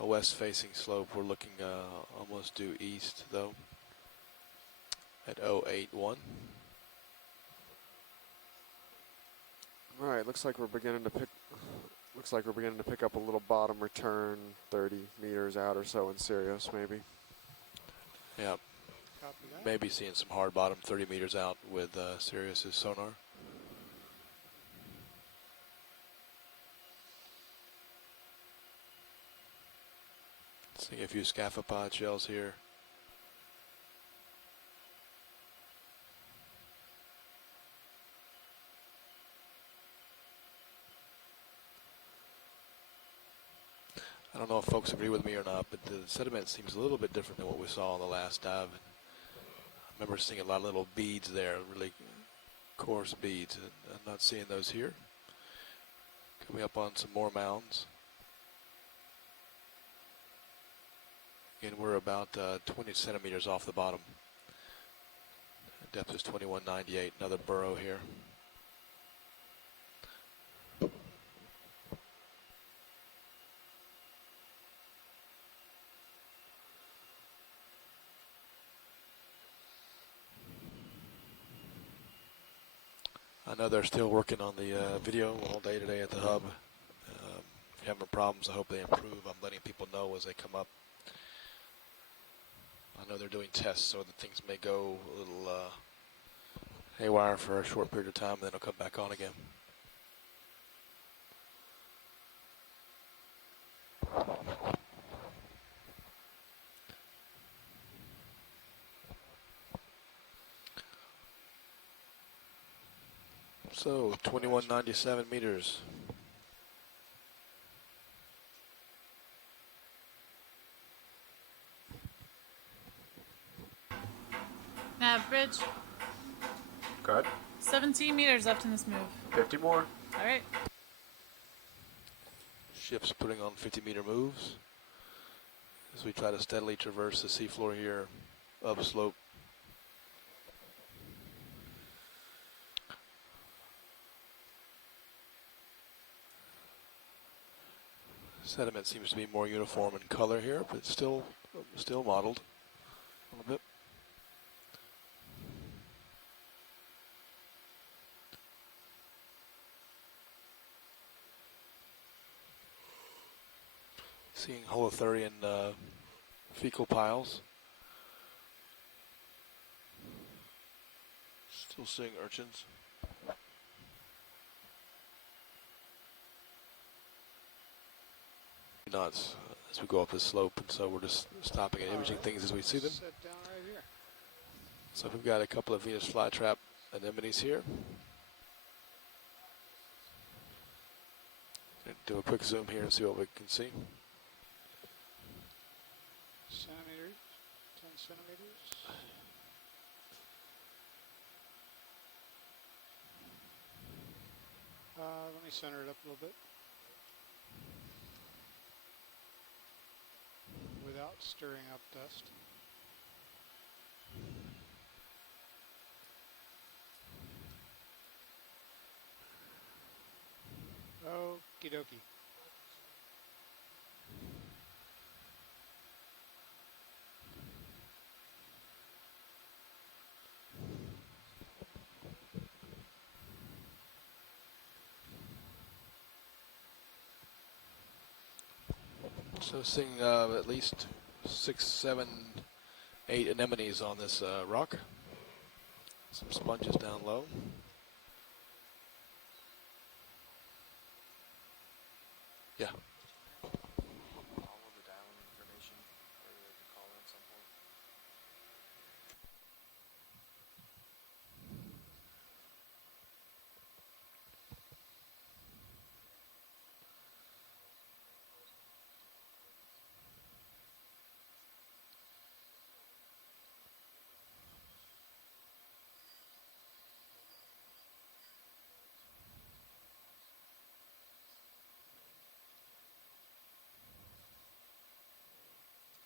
A west-facing slope. We're looking almost due east, though, at 081. All right, looks like we're beginning to pick up a little bottom return, 30 meters out or so in Sirius, maybe. Yeah. Copy that. Maybe seeing some hard bottom 30 meters out with Sirius's sonar. Seeing a few scaphopod shells here. I don't know if folks agree with me or not, but the sediment seems a little bit different than what we saw on the last dive. I remember seeing a lot of little beads there, really coarse beads. And I'm not seeing those here. Coming up on some more mounds. Again, we're about 20 centimeters off the bottom. Depth is 2198. Another burrow here. I know they're still working on the video all day today at the hub. If you're having problems, I hope they improve. I'm letting people know as they come up. I know they're doing tests, so that things may go a little haywire for a short period of time, and then it'll come back on again. So 2197 meters. Nav bridge. Go ahead. 17 meters left in this move. 50 more. All right. Ship's putting on 50-meter moves as we try to steadily traverse the seafloor here upslope. Sediment seems to be more uniform in color here, but it's still mottled a little bit. Seeing holothurian fecal piles. Still seeing urchins. Knots as we go up the slope, and so we're just stopping and imaging things as we see them. Set down right here. So we've got a couple of Venus flytrap anemones here. Do a quick zoom here and see what we can see. Centimeters, 10 centimeters. Let me center it up a little bit. Without stirring up dust. Okie dokie. So seeing at least 6, 7, 8 anemones on this rock. Some sponges down low. Yeah.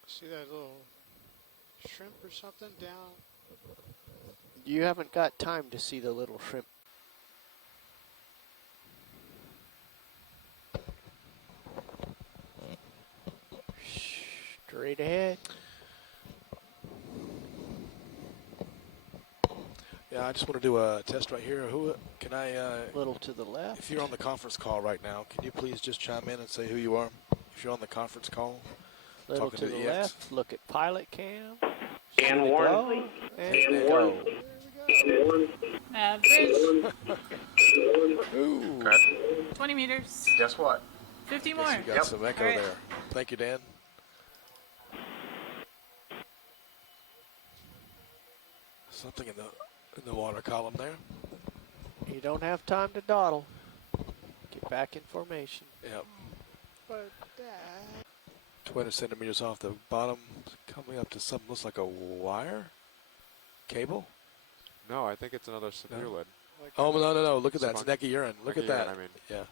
See that little shrimp or something down? You haven't got time to see the little shrimp. Straight ahead. Yeah, I just want to do a test right here. Who can I? Little to the left. If you're on the conference call right now, can you please just chime in and say who you are? If you're on the conference call, Little talking to the EX. left. Look at pilot cam. And one. And And go. one. Nav bridge. Ooh. Go ahead. 20 meters. Guess what? 50 more. Guess we got some echo All right. there. Thank you, Dan. Something in the water column there. You don't have time to dawdle. Get back in formation. Yep. But that... 20 centimeters off the bottom, coming up to something looks like a wire? Cable? No, I think it's another severe lid. Like Oh, no. Look at that. It's Sponge. echurine. Look at Echurine, that. I mean. Yeah.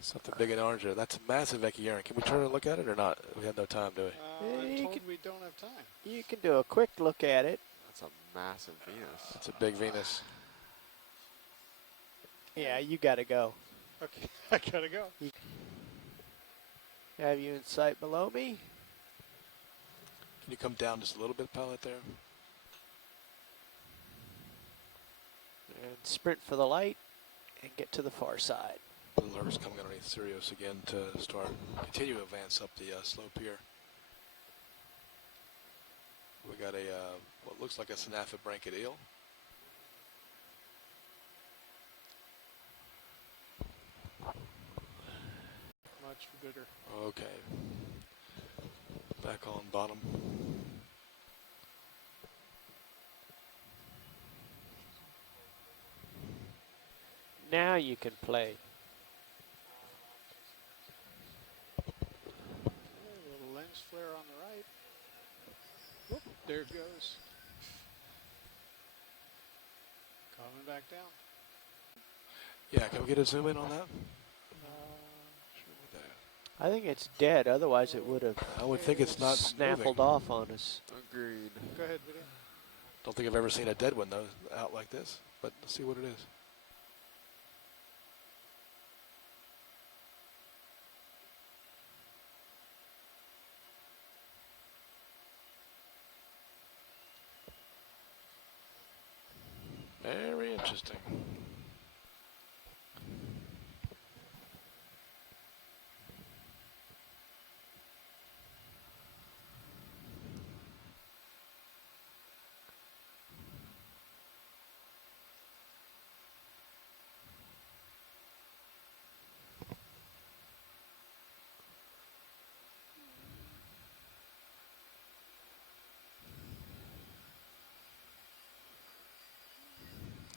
Something big and orange there. That's a massive echurine. Can we turn and look at it or not? We have no time, do we? I'm you told could- we don't have time. You can do a quick look at it. That's a massive Venus. It's a big Venus. Yeah, you got to go. Okay, I gotta go. Have you in sight below me? Can you come down just a little bit, pilot, there? And sprint for the light and get to the far side. Little nervous coming underneath Sirius again to continue to advance up the slope here. We got a what looks like a synaphid eel. Much gooder. Okay. Back on bottom. Now you can play. A little lens flare on the right. Whoop, there it goes. Coming back down. Yeah, can we get a zoom in on that? I think it's dead. Otherwise, it would have. I would think it's not snaffled moving. off on us. Agreed. Go ahead, video. Don't think I've ever seen a dead one though out like this, but let's see what it is. Very interesting.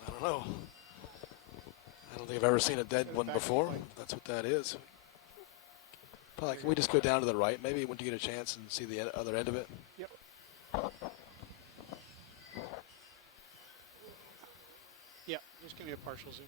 I don't know. I don't think I've ever seen a dead one before. That's what that is. Probably, can we just go down to the right maybe when you get a chance and see the other end of it? Yep. Yeah, just give me a partial zoom.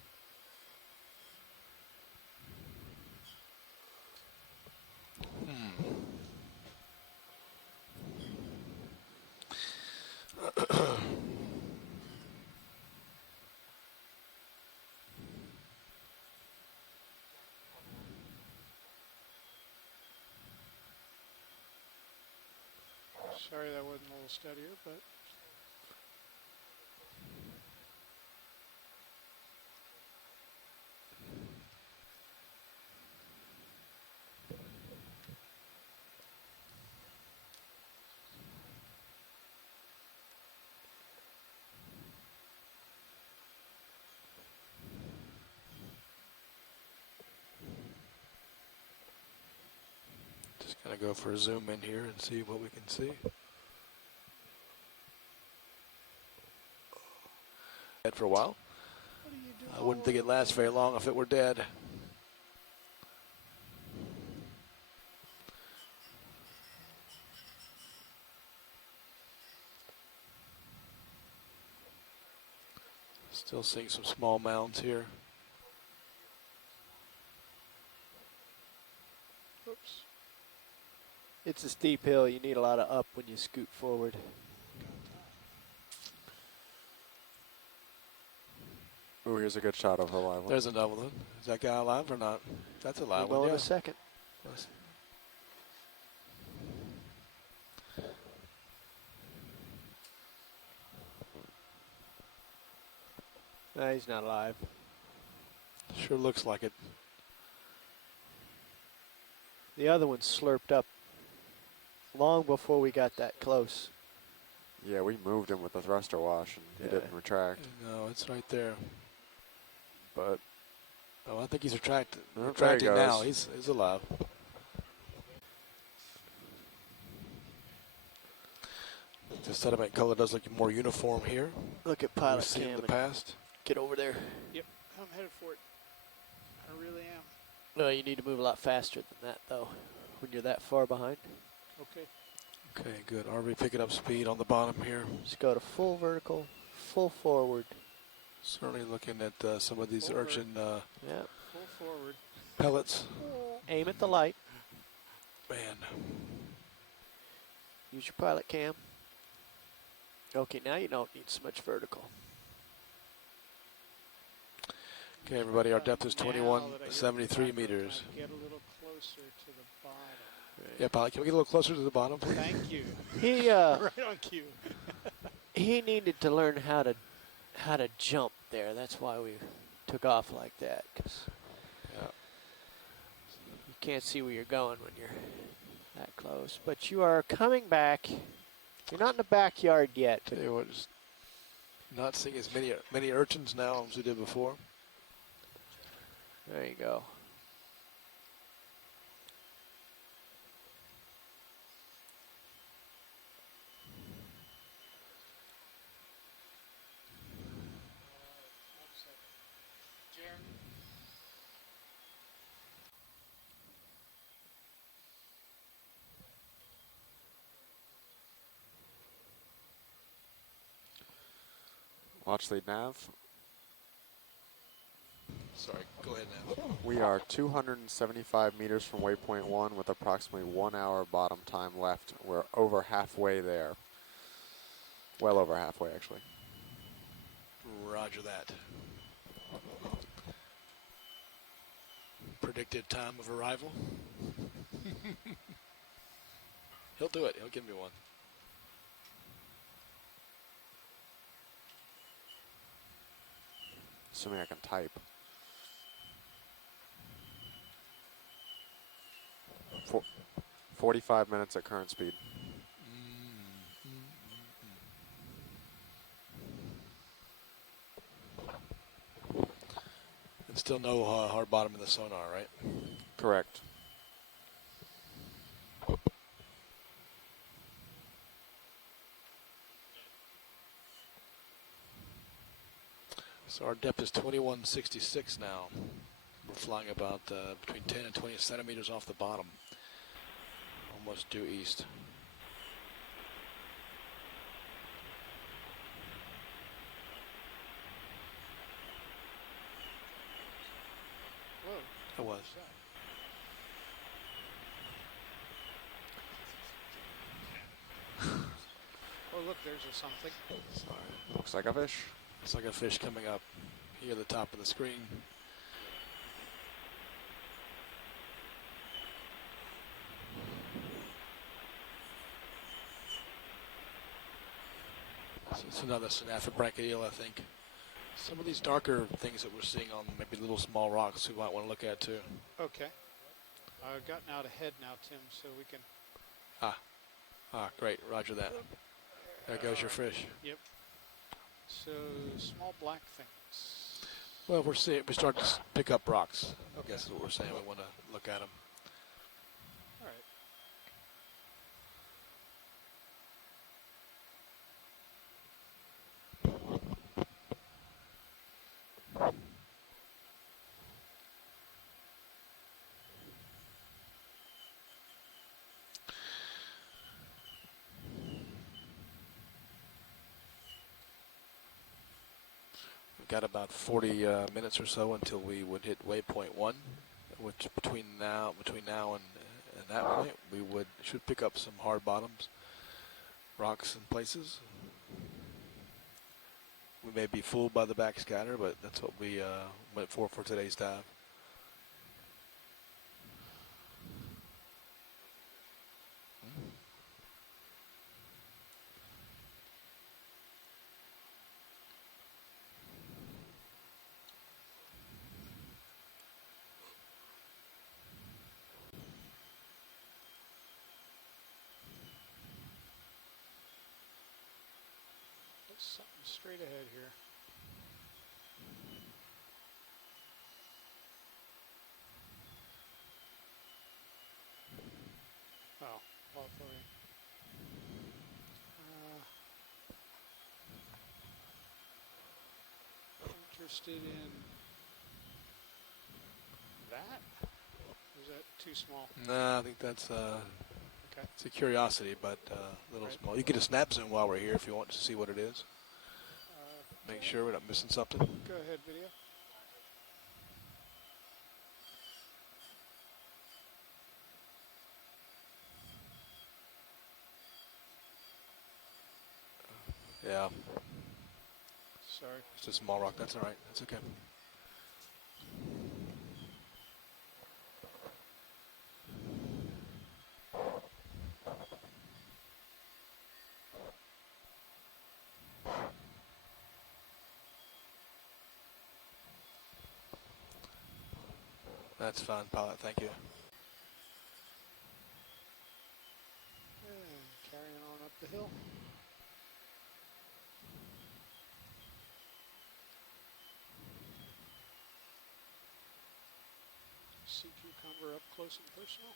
Sorry that wasn't a little steadier, but Just gonna go for a zoom in here and see what we can see. Dead for a while. I wouldn't think it lasts very long if it were dead. Still seeing some small mounds here. oops. It's a steep hill. You need a lot of up when you scoot forward. Ooh, here's a good shot of a live one. There's another one. Is that guy alive or not? That's a live We'll one. go in Yeah. a second. No, he's not alive. Sure looks like it. The other one slurped up long before we got that close. Yeah, we moved him with the thruster wash, and he didn't retract. No, it's right there. But oh, I think he's retracting there he goes. now. He's alive. The sediment color does look more uniform here. Look at We've pilot seen in cam. the past. Get over there. Yep, I'm headed for it. I really am. No, you need to move a lot faster than that, though, when you're that far behind. Okay. Okay, good. RV picking up speed on the bottom here. Just go to full vertical, full forward. Certainly looking at some of these urchin Yeah. Full forward. pellets. Aim at the light. Man. Use your pilot cam. Okay, now you don't need so much vertical. Okay, everybody, our depth is Now that I get 2173 the back meters. rope, I get a little closer to the bottom. Yeah, Polly, can we get a little closer to the bottom, please? Thank you. He Right on cue. he needed to learn how to jump there. That's why we took off like that, 'cause you can't see where you're going when you're that close. But you are coming back. You're not in the backyard yet. Tell you what, just not seeing as many urchins now as we did before. There you go. Watch lead nav. Sorry, go ahead now. We are 275 meters from waypoint 1 with approximately 1 hour bottom time left. We're over halfway there. Well over halfway, actually. Roger that. Predicted time of arrival. He'll do it. He'll give me one. Assuming I can type. 45 minutes at current speed. And still no hard bottom in the sonar, right? Correct. So our depth is 2166 now. We're flying about between 10 and 20 centimeters off the bottom. Almost due east. Whoa. It was. Oh, look, there's a something. Sorry. Looks like a fish. It's like a fish coming up here at the top of the screen. So it's another synaphid eel, I think. Some of these darker things that we're seeing on maybe little small rocks we might want to look at too. Okay. I've gotten out ahead now, Tim, so we can... Great. Roger that. There goes your fish. Yep. So, small black things. Well, we're starting to pick up rocks. I guess is what we're saying. We want to look at them. All right. We've got about 40 minutes or so until we would hit waypoint 1, which between now and that point we should pick up some hard bottoms, rocks in places. We may be fooled by the backscatter, but that's what we went for today's dive. There's something straight ahead here. Oh, fall floating. Interested in that? Or is that too small? No, I think that's Okay. it's a curiosity, but a little Right. small. You get a snap zoom while we're here if you want to see what it is. Make sure we're not missing something. Go ahead, video. Yeah, Sorry. it's a small rock. That's all right. That's okay. That's fine, pilot. Thank you. And carrying on up the hill. Sea cucumber up close and personal.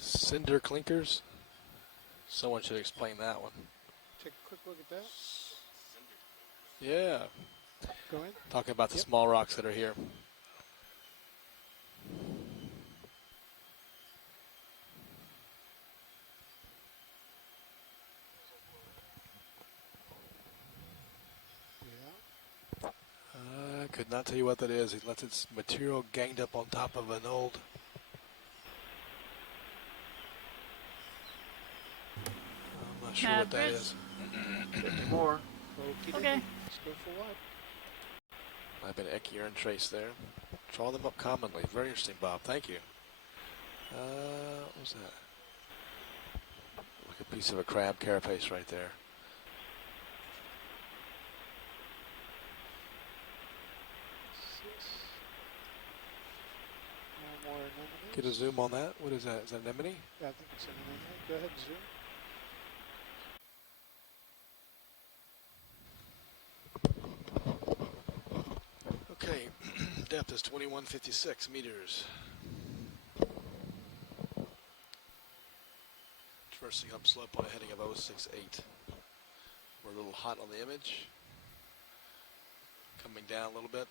Cinder clinkers. Someone should explain that one. take a quick look at that. Yeah. Go in. Talking about the Yep. small rocks that are here. Yeah. I could not tell you what that is. He lets its material ganged up on top of an old. I'm not sure what that Bridge. is. 50 more. Okie Okay. dokie. Let's go for what? I've been Echiurn trace there. Draw them up commonly. Very interesting, Bob. Thank you. What was that? Like a piece of a crab carapace right there. No more anemones. Get a zoom on that. What is that? Is that anemone? Yeah, I think it's an anemone. Go ahead and zoom. Okay, depth is 2156 meters. Traversing upslope on a heading of 068. We're a little hot on the image. Coming down a little bit.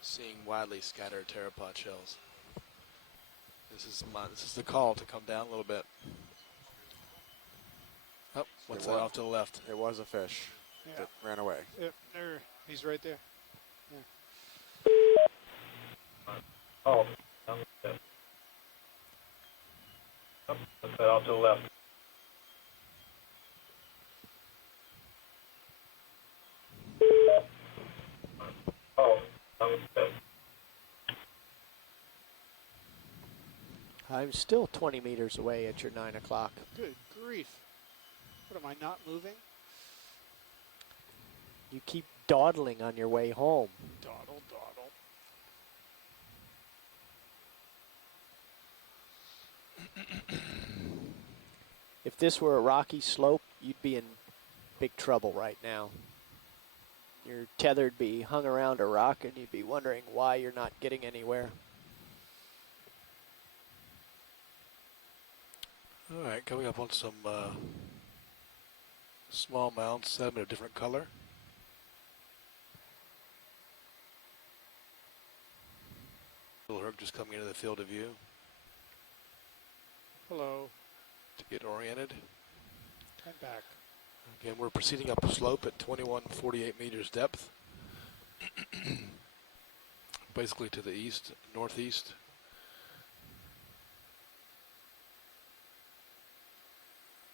Seeing widely scattered pteropod shells. This is the call to come down a little bit. Oh, what's that off to the left? It was a fish Yeah. that ran away. Yep, there. He's right there. Oh, what's that off to the left? Oh, I'm still 20 meters away at your 9 o'clock. Good grief. What, am I not moving? You keep dawdling on your way home. Dawdle, dawdle. If this were a rocky slope, you'd be in big trouble right now. Your tether'd be hung around a rock and you'd be wondering why you're not getting anywhere. All right, coming up on some small mounds, sediment of different color. Little herb just coming into the field of view Hello. to get oriented. I'm back. Again, we're proceeding up a slope at 2148 meters depth. Basically to the east, northeast.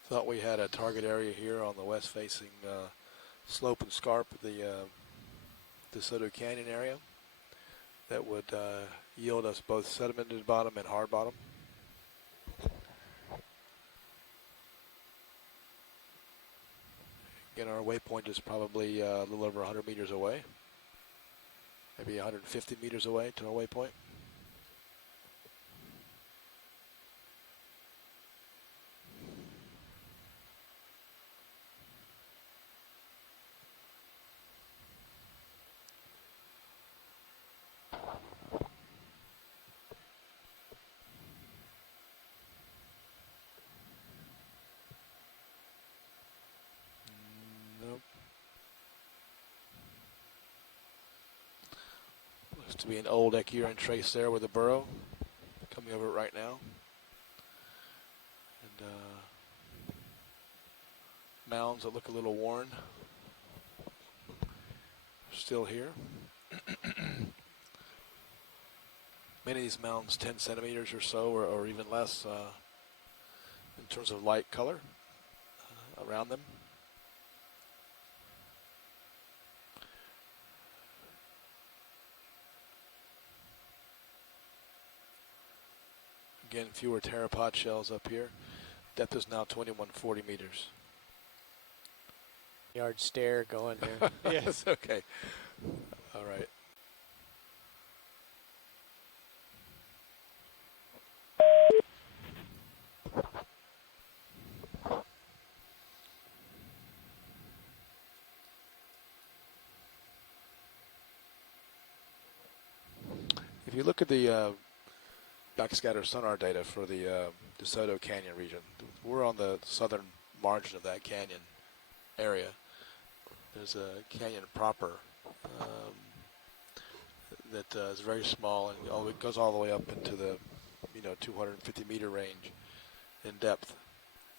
Thought we had a target area here on the west facing slope and scarp, the DeSoto Canyon area, that would yield us both sedimented bottom and hard bottom. Again, our waypoint is probably a little over 100 meters away, maybe 150 meters away to our waypoint. Nope. Looks to be an old Echiurn trace there with a burrow. Coming over it right now. And mounds that look a little worn. Still here. Many of these mounds 10 centimeters or so, or even less in terms of light color around them. Again, fewer pteropod shells up here. Depth is now 2140 meters. Yard stare going there. Yes, okay. All right. If you look at the backscatter sonar data for the DeSoto Canyon region. We're on the southern margin of that canyon area. There's a canyon proper that is very small, and it goes all the way up into the 250 meter range in depth.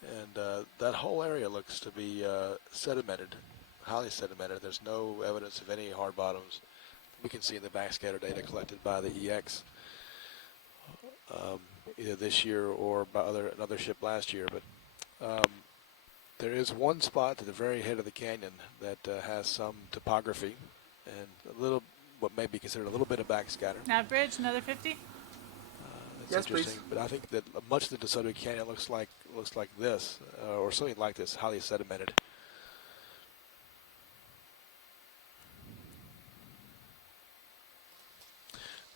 And that whole area looks to be sedimented, highly sedimented. There's no evidence of any hard bottoms. We can see in the backscatter data collected by the EX either this year or by another ship last year. But there is one spot at the very head of the canyon that has some topography and a little, what may be considered a little bit of backscatter. Nav bridge, another 50. That's interesting, but I think that much of the DeSoto Canyon looks like this, or something like this, highly sedimented.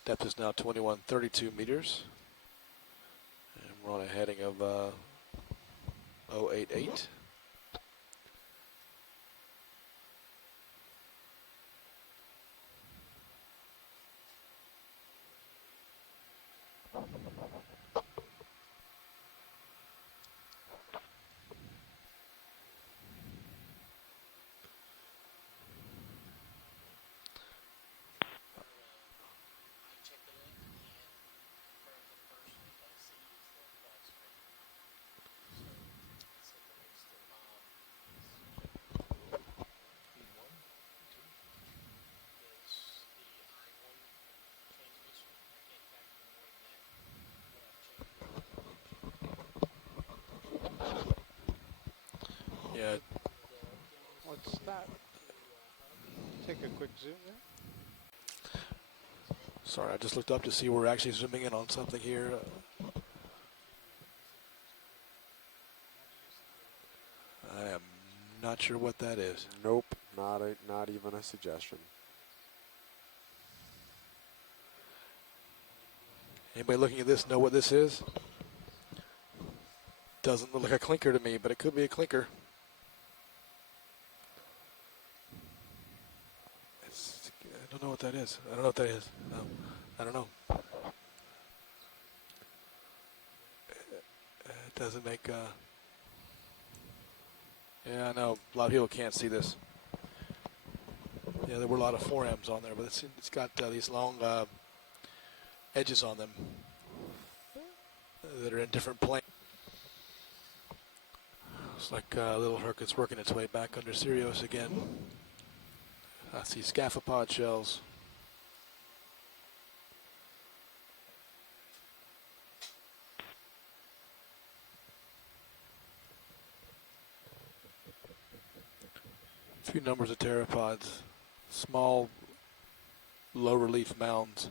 Depth is now 2132 meters, and we're on a heading of 088. Yeah. What's that? Take a quick zoom there. Sorry, I just looked up to see we're actually zooming in on something here. I am not sure what that is. Nope, not even a suggestion. Anybody looking at this know what this is? Doesn't look like a clinker to me, but it could be a clinker. I don't know what that is. I don't know what that is. No, I don't know. It doesn't make... Yeah, I know. A lot of people can't see this. Yeah, there were a lot of 4Ms on there, but it's got these long edges on them that are in different planes. Looks like Little Hercut's working its way back under Sirius again. I see scaphopod shells. A few numbers of pteropods, small, low relief mounds.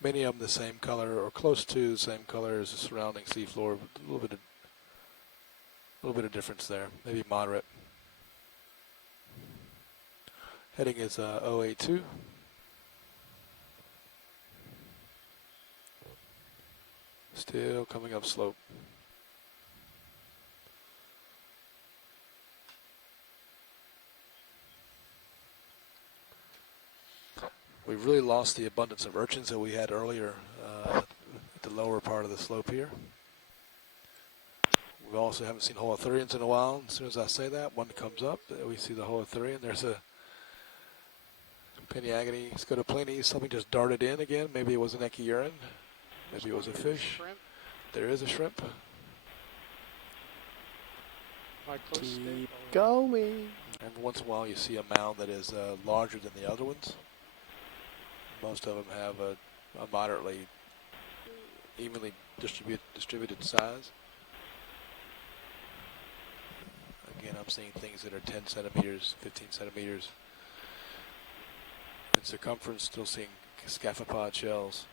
Many of them the same color or close to the same color as the surrounding seafloor. A little bit of difference there, maybe moderate. Heading is 082. Still coming up slope. We've really lost the abundance of urchins that we had earlier at the lower part of the slope here. We also haven't seen holothurians in a while. As soon as I say that, one comes up, we see the holothurian. There's a Peniagony scotoplani, something just darted in again. Maybe it was an echiurin. Maybe it was a fish. There is a shrimp. Keep going. Every once in a while you see a mound that is larger than the other ones. Most of them have a moderately evenly distributed size. Again, I'm seeing things that are 10 centimeters, 15 centimeters in circumference, still seeing scaphopod shells.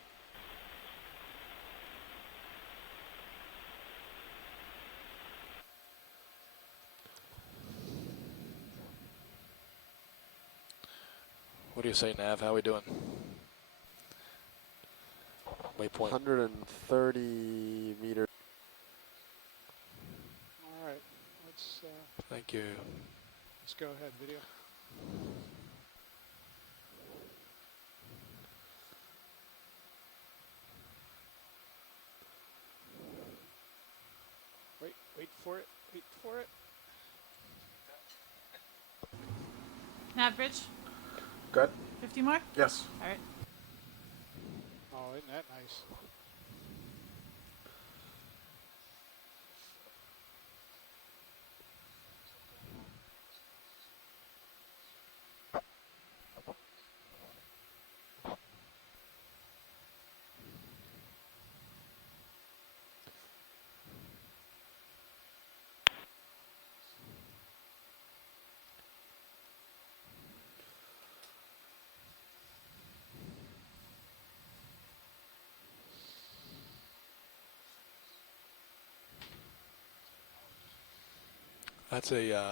What do you say, Nav? How are we doing? Waypoint. 130 meters. All right, let's. Thank you. Let's go ahead, video. for it. Wait for it. Nav bridge. Good. 50 more? Yes. All right. Oh, isn't that nice?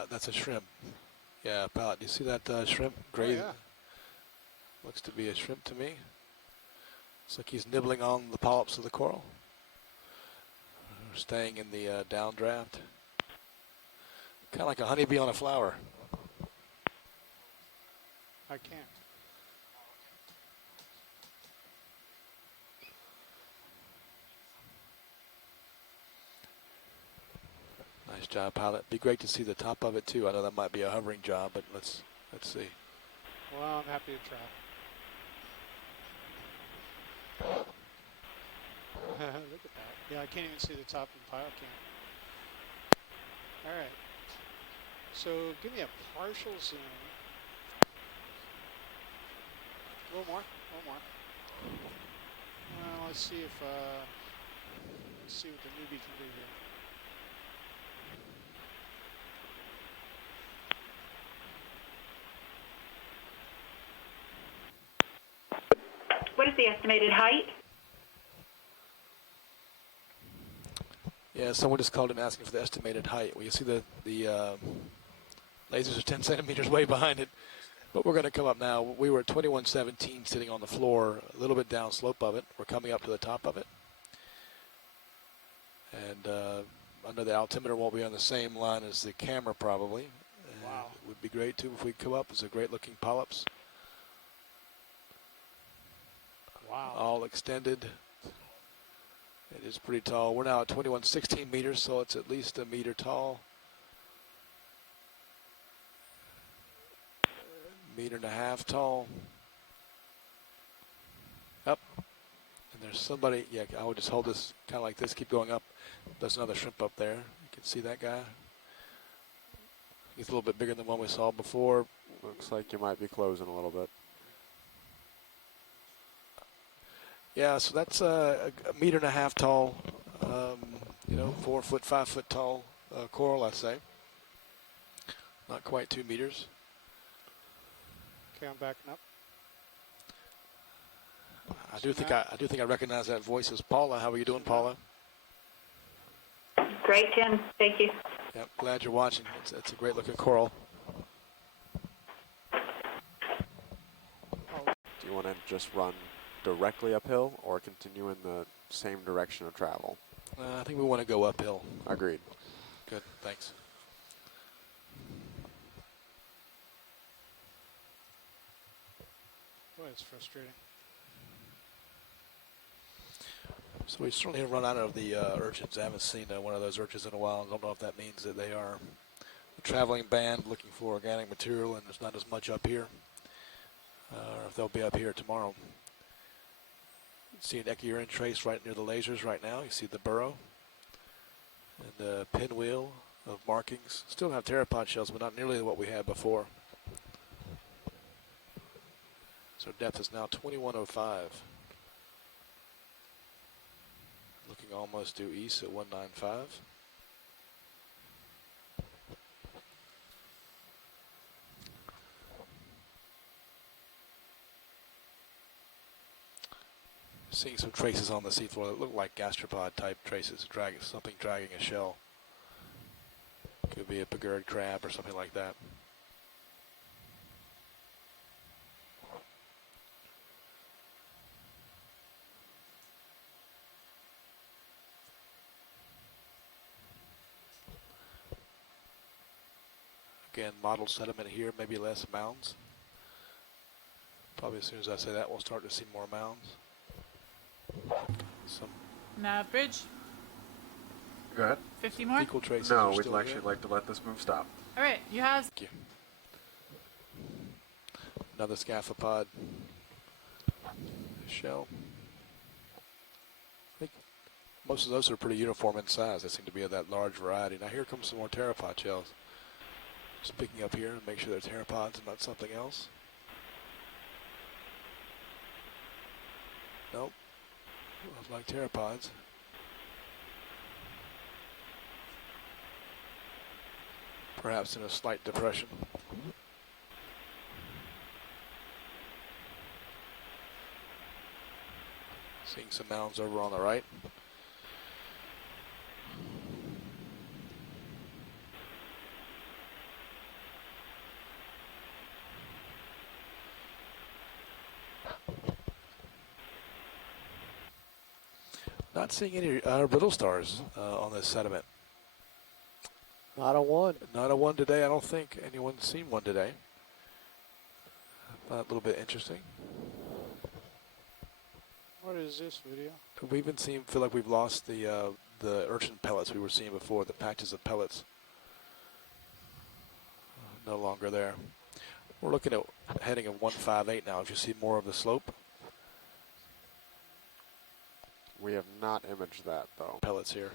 That's a shrimp. Yeah, pilot. Do you see that shrimp? Oh, Gray. yeah. Looks to be a shrimp to me. Looks like he's nibbling on the polyps of the coral. Staying in the downdraft. Kind of like a honeybee on a flower. I can't. Nice job, pilot. Be great to see the top of it too. I know that might be a hovering job, but let's see. Well, I'm happy to try. Look at that. Yeah, I can't even see the top of the pilot cam. All right. So give me a partial zoom. A little more. A little more. Well, let's see if let's see what the newbie can do here. What is the estimated height? Yeah, someone just called in asking for the estimated height. Well, you see the lasers are 10 centimeters way behind it. But we're going to come up now. We were at 2117 sitting on the floor, a little bit down slope of it. We're coming up to the top of it. And I know the altimeter won't be on the same line as the camera probably. Wow. It would be great too if we come up. It's a great looking polyps. Wow. All extended. It is pretty tall. We're now at 2116 meters, so it's at least a meter tall. Meter and a half tall. Up. And there's somebody, yeah, I would just hold this kind of like this, keep going up. There's another shrimp up there. You can see that guy. He's a little bit bigger than the one we saw before. Looks like you might be closing a little bit. Yeah, so that's a meter and a half tall, 4 foot, 5 foot tall coral, I'd say. Not quite 2 meters. Okay, I'm backing up. I do think I recognize that voice as Paula. How are you doing, Paula? Great, Tim. Thank you. Yep, glad you're watching. It's a great looking coral. Do you want to just run directly uphill or continue in the same direction of travel? I think we want to go uphill. Agreed. Good, thanks. Boy, it's frustrating. So we certainly have run out of the urchins. I haven't seen one of those urchins in a while. I don't know if that means that they are a traveling band looking for organic material and there's not as much up here. Or if they'll be up here tomorrow. You see an echurine trace right near the lasers right now. You see the burrow and the pinwheel of markings. Still have pteropod shells, but not nearly what we had before. So depth is now 2105. Looking almost due east at 195. Seeing some traces on the seafloor that look like gastropod type traces, something dragging a shell. Could be a pagurd crab or something like that. Again, mottled sediment here, maybe less mounds. Probably as soon as I say that, we'll start to see more mounds. Nav bridge. Go ahead. 50 more? Equal traces No, are we'd still actually here. like to let this move stop. All right, you have. Thank you. Another scaphoid shell. I think most of those are pretty uniform in size. They seem to be of that large variety. Now here comes some more pteropod shells. Just picking up here and make sure they're pteropods and not something else. Nope. Looks like pteropods. Perhaps in a slight depression. Seeing some mounds over on the right. Not seeing any brittle stars on this sediment. Not a one. Not a one today. I don't think anyone's seen one today. A little bit interesting. What is this video? We even feel like we've lost the urchin pellets we were seeing before. The patches of pellets no longer there. We're looking at heading of 158 now. If you see more of the slope. We have not imaged that, though. Pellets here.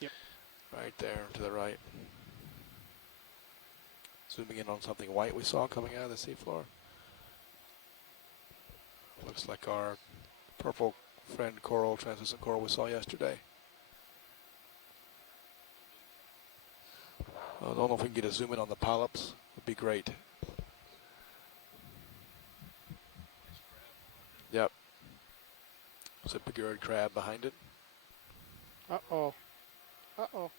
Yep. Right there to the right. Zooming in on something white we saw coming out of the seafloor. Looks like our purple friend coral, translucent coral we saw yesterday. I don't know if we can get a zoom in on the polyps. Would be great. Yep. There's a big crab behind it. Uh-oh. Uh-oh.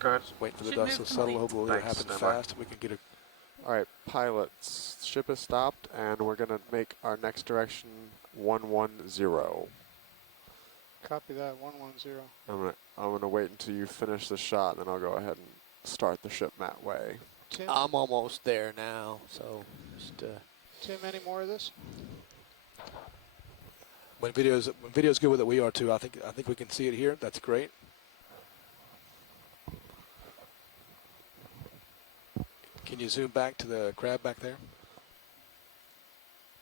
Go ahead. Just wait for the Should dust to move settle. complete. Hopefully it'll Thanks, happen standby. fast and we can get a... All right, pilots, ship is stopped, and we're going to make our next direction 110. Copy that, 110. I'm gonna wait until you finish the shot, and then I'll go ahead and start the ship that way. Tim, I'm almost there now, so just Tim, any more of this? When video's good with it, we are too. I think we can see it here. That's great. Can you zoom back to the crab back there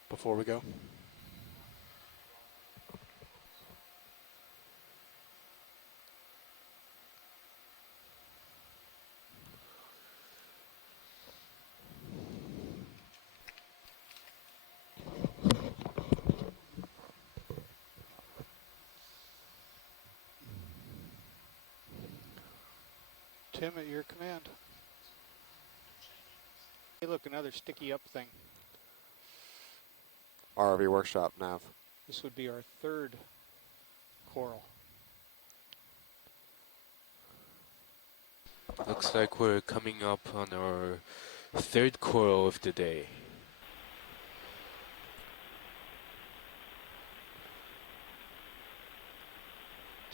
before we go? Tim, at your command. Hey, look, another sticky up thing. RV workshop, Nav. This would be our third coral. Looks like we're coming up on our third coral of the day.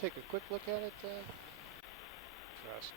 Take a quick look at it. Trust.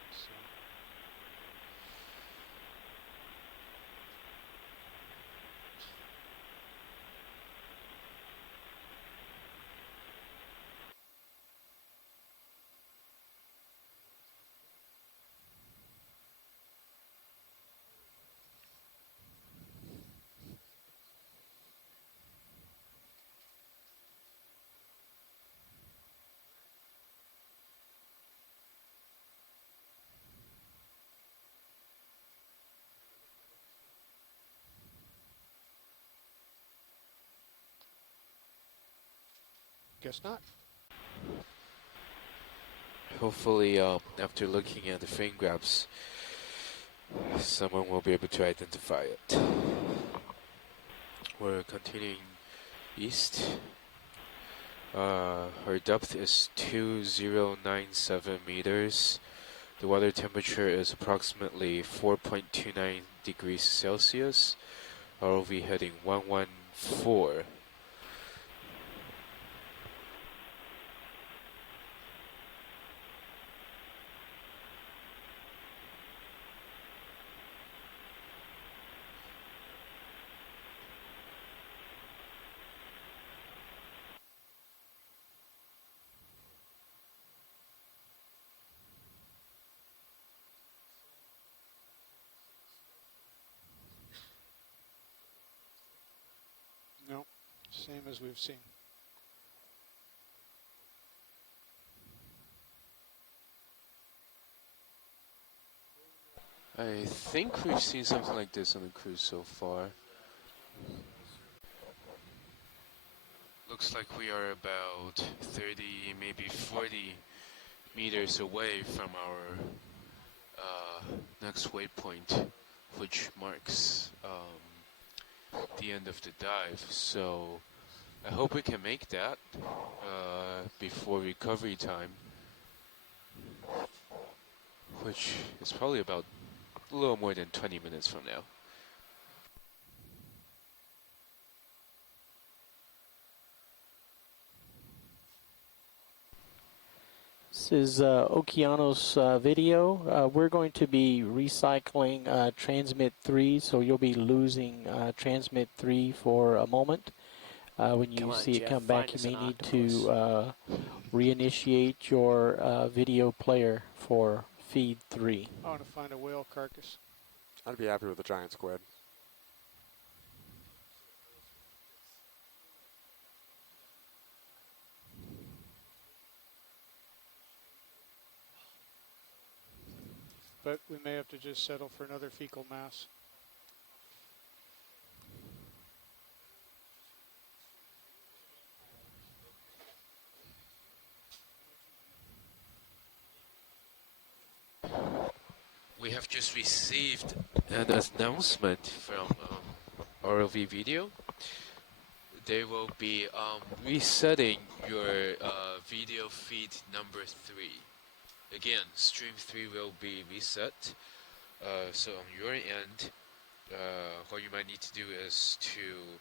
Guess not. Hopefully, after looking at the frame grabs, someone will be able to identify it. We're continuing east. Our depth is 2097 meters. The water temperature is approximately 4.29 degrees Celsius. ROV heading 114. Same as we've seen. I think we've seen something like this on the cruise so far. Looks like we are about 30, maybe 40 meters away from our next waypoint, which marks the end of the dive. So I hope we can make that before recovery time, which is probably about a little more than 20 minutes from now. This is Okeanos video. We're going to be recycling transmit 3, so you'll be losing transmit 3 for a moment. When you see it come back, you may need to reinitiate your video player for feed 3. I want to find a whale carcass. I'd be happy with a giant squid. But we may have to just settle for another fecal mass. We have just received an announcement from ROV Video. They will be resetting your video feed number 3. Again, stream 3 will be reset. So on your end, what you might need to do is to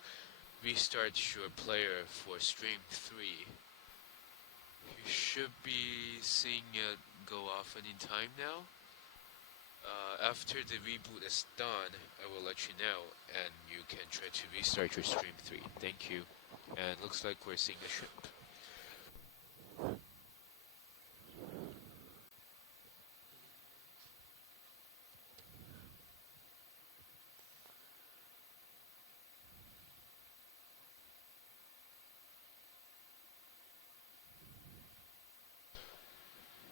restart your player for stream 3. You should be seeing it go off any time now. After the reboot is done, I will let you know, and you can try to restart your stream 3. Thank you. And looks like we're seeing a ship.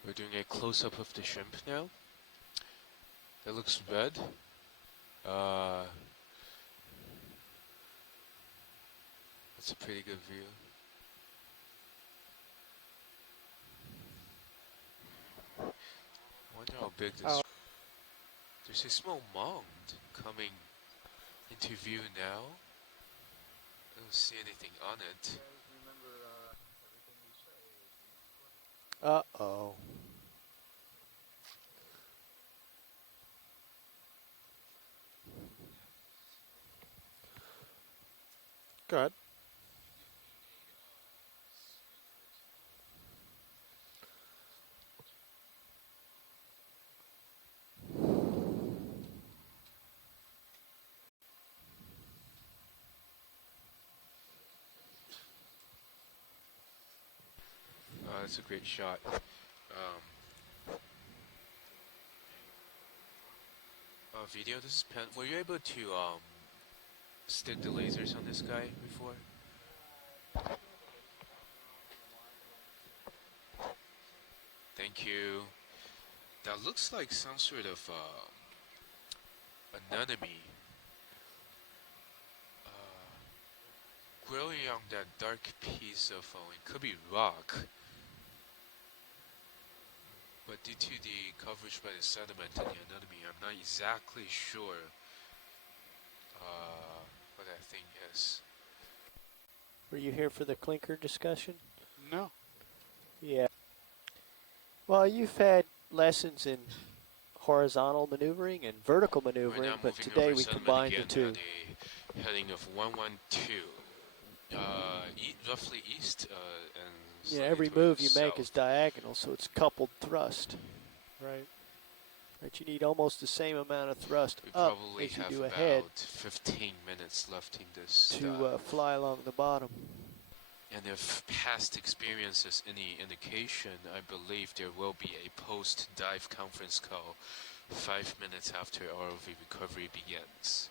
We're doing a close-up of the shrimp now. That looks red. That's a pretty good view. Wonder how big this. There's a small mound coming into view now. I don't see anything on it. Uh-oh. Go ahead. That's a great shot. Video, this is Pen. Were you able to stick the lasers on this guy before? Thank you. That looks like some sort of anemone growing on that dark piece of it could be rock. But due to the coverage by the sediment and the anemone, I'm not exactly sure what that thing is. Were you here for the clinker discussion? No. Yeah. Well, you've had lessons in horizontal maneuvering and vertical maneuvering, but today we combined the two. A heading of 112, roughly east and yeah, every move you make is diagonal, so it's coupled thrust. Right. Right, you need almost the same amount of thrust we up probably as you have do about ahead 15 minutes left in this to fly along the bottom. And if past experience is any indication, I believe there will be a post-dive conference call 5 minutes after ROV recovery begins.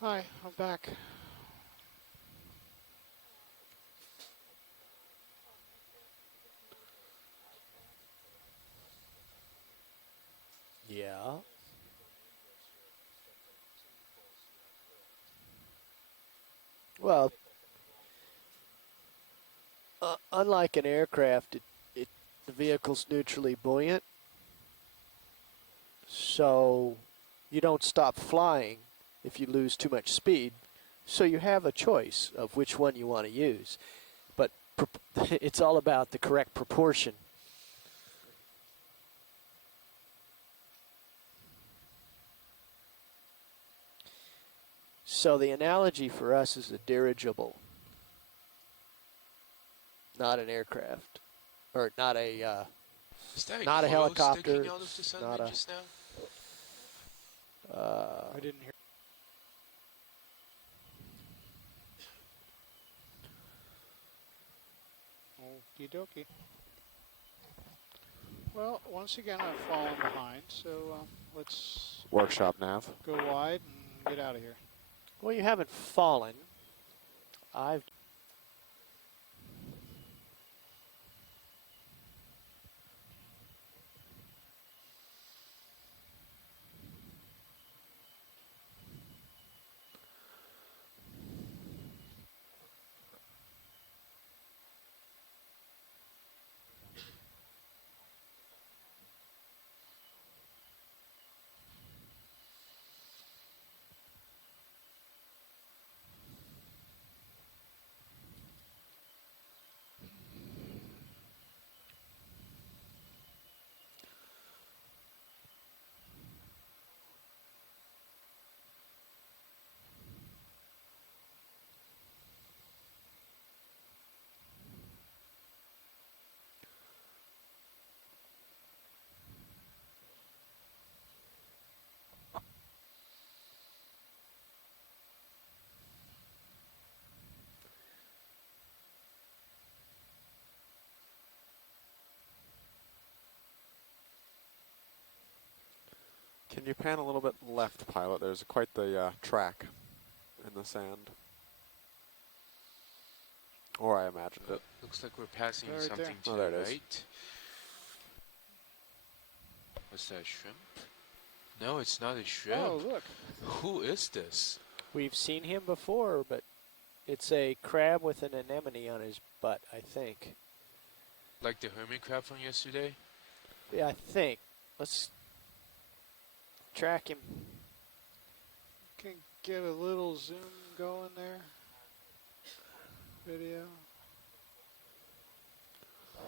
Hi, I'm back. Yeah. Well, unlike an aircraft, the vehicle's neutrally buoyant, so you don't stop flying if you lose too much speed. So you have a choice of which one you want to use. But it's all about the correct proportion. So the analogy for us is a dirigible, not an aircraft, or not a not a helicopter, not a. I didn't hear. Okie dokie. Well, once again, I've fallen behind, so let's Workshop nav. go wide and get out of here. Well, you haven't fallen. I've. Can you pan a little bit left, pilot? There's quite the track in the sand. Or I imagined it. Looks like we're passing Right something there. to Oh, the there it is. right. What's that, shrimp? No, it's not a shrimp. Oh, look. Who is this? We've seen him before, but it's a crab with an anemone on his butt, I think. Like the hermit crab from yesterday? Yeah, I think. Let's track him. Can get a little zoom going there. Video.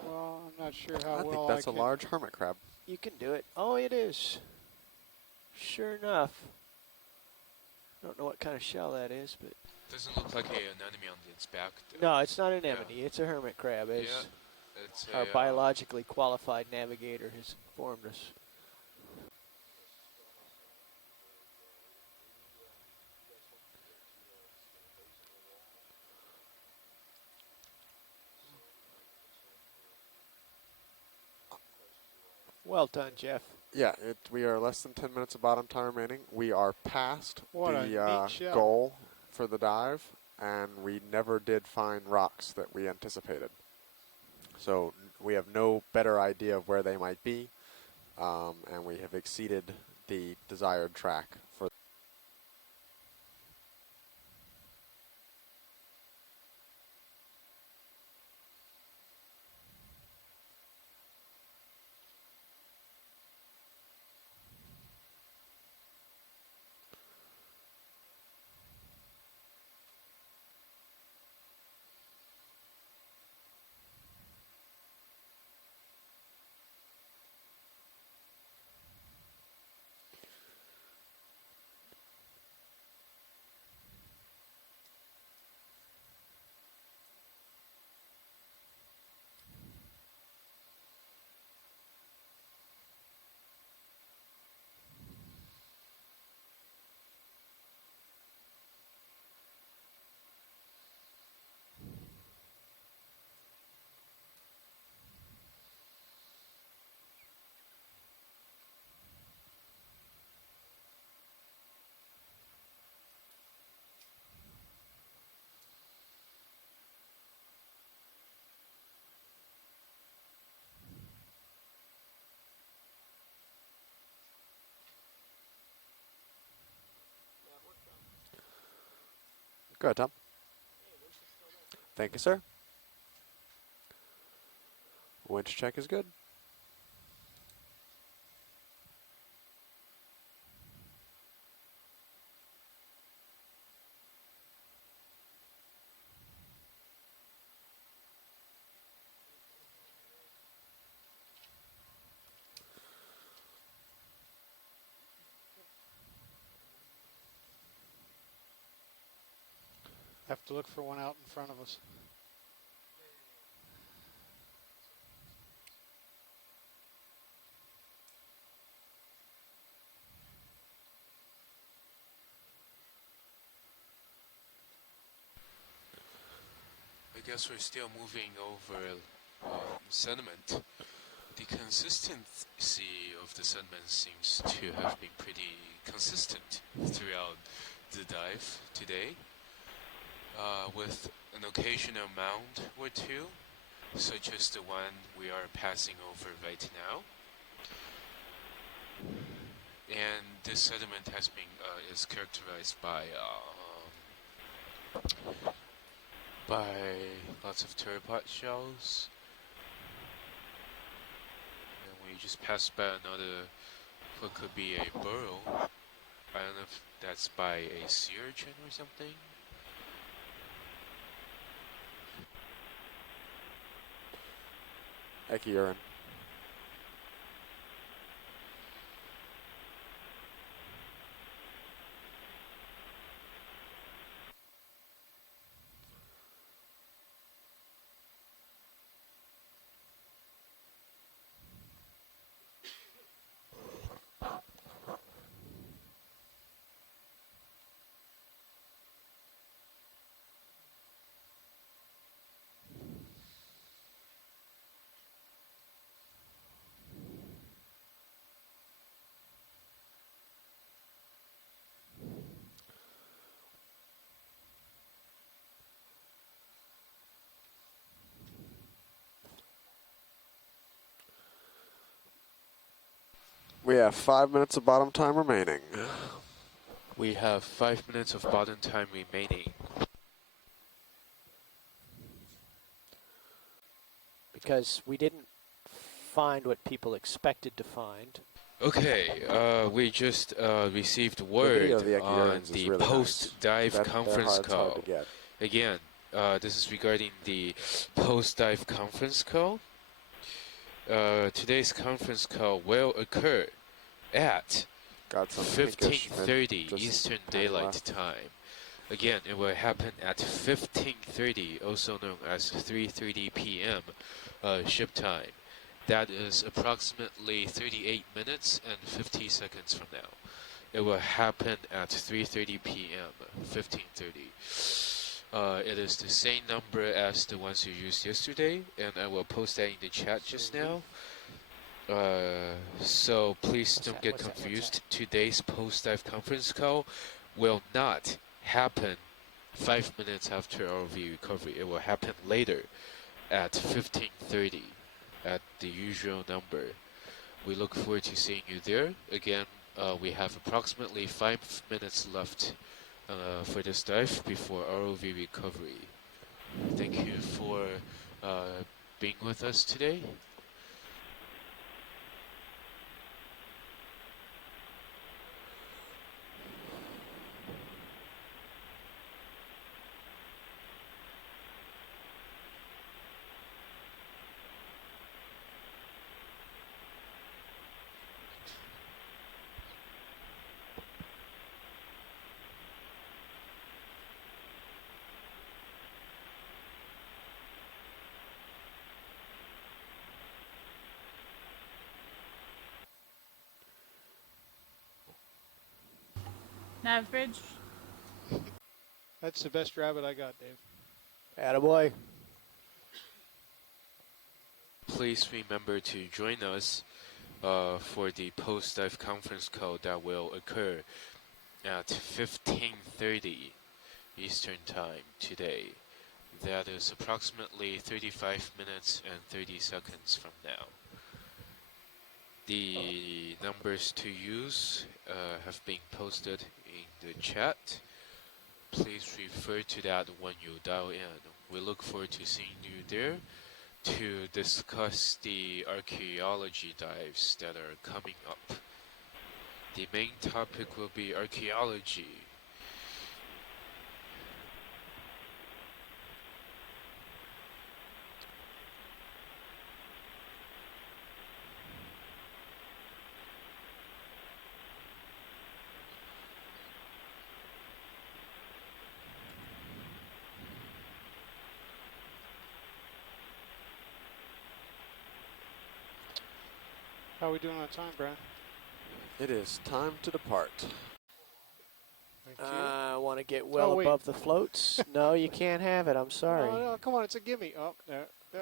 Well, I'm not sure how I well think that's I a can. large hermit crab. You can do it. Oh, it is. Sure enough. Don't know what kind of shell that is, but Doesn't look like an anemone on its back. no, it's not an anemone. It's a hermit crab, as Yeah, it's our a, biologically qualified navigator has informed us. Well done, Jeff. Yeah, we are less than 10 minutes of bottom time remaining. We are past What a the neat shell. goal for the dive, and we never did find rocks that we anticipated. So we have no better idea of where they might be, and we have exceeded the desired track for. Go ahead, Tom. Thank you, sir. Winch check is good. Have to look for one out in front of us. I guess we're still moving over sediment. The consistency of the sediment seems to have been pretty consistent throughout the dive today, with an occasional mound or two, such as the one we are passing over right now. And this sediment has been is characterized by lots of pteropod shells. And we just passed by another, what could be a burrow. I don't know if that's by a sea urchin or something. Echurine. We have 5 minutes of bottom time remaining. We have 5 minutes of bottom time remaining. Because we didn't find what people expected to find. Okay, we just received word on the really post-dive nice. conference Hard call. to get. Again, this is regarding the post-dive conference call. Today's conference call will occur at 15:30 Eastern Daylight Time. Again, it will happen at 15:30, also known as 3:30 p.m. Ship time. That is approximately 38 minutes and 50 seconds from now. It will happen at 3:30 p.m. 15:30. It is the same number as the ones you used yesterday, and I will post that in the chat just now. So please don't get confused. Today's post-dive conference call will not happen 5 minutes after ROV recovery. It will happen later at 15:30 at the usual number. We look forward to seeing you there. Again, we have approximately 5 minutes left for this dive before ROV recovery. Thank you for being with us today. Average. That's the best rabbit I got, Dave. Attaboy. Please remember to join us for the post-dive conference call that will occur at 15:30 Eastern Time today. That is approximately 35 minutes and 30 seconds from now. The numbers to use have been posted in the chat. Please refer refer to that when you dial in. We look forward to seeing you there to discuss the archaeology dives that are coming up. The main topic will be archaeology. How are we doing on time, Brian? It is time to depart. Thank you. I want to get well wait. above the floats. No, you can't have it. I'm sorry. No, come on, it's a gimme. Oh, there.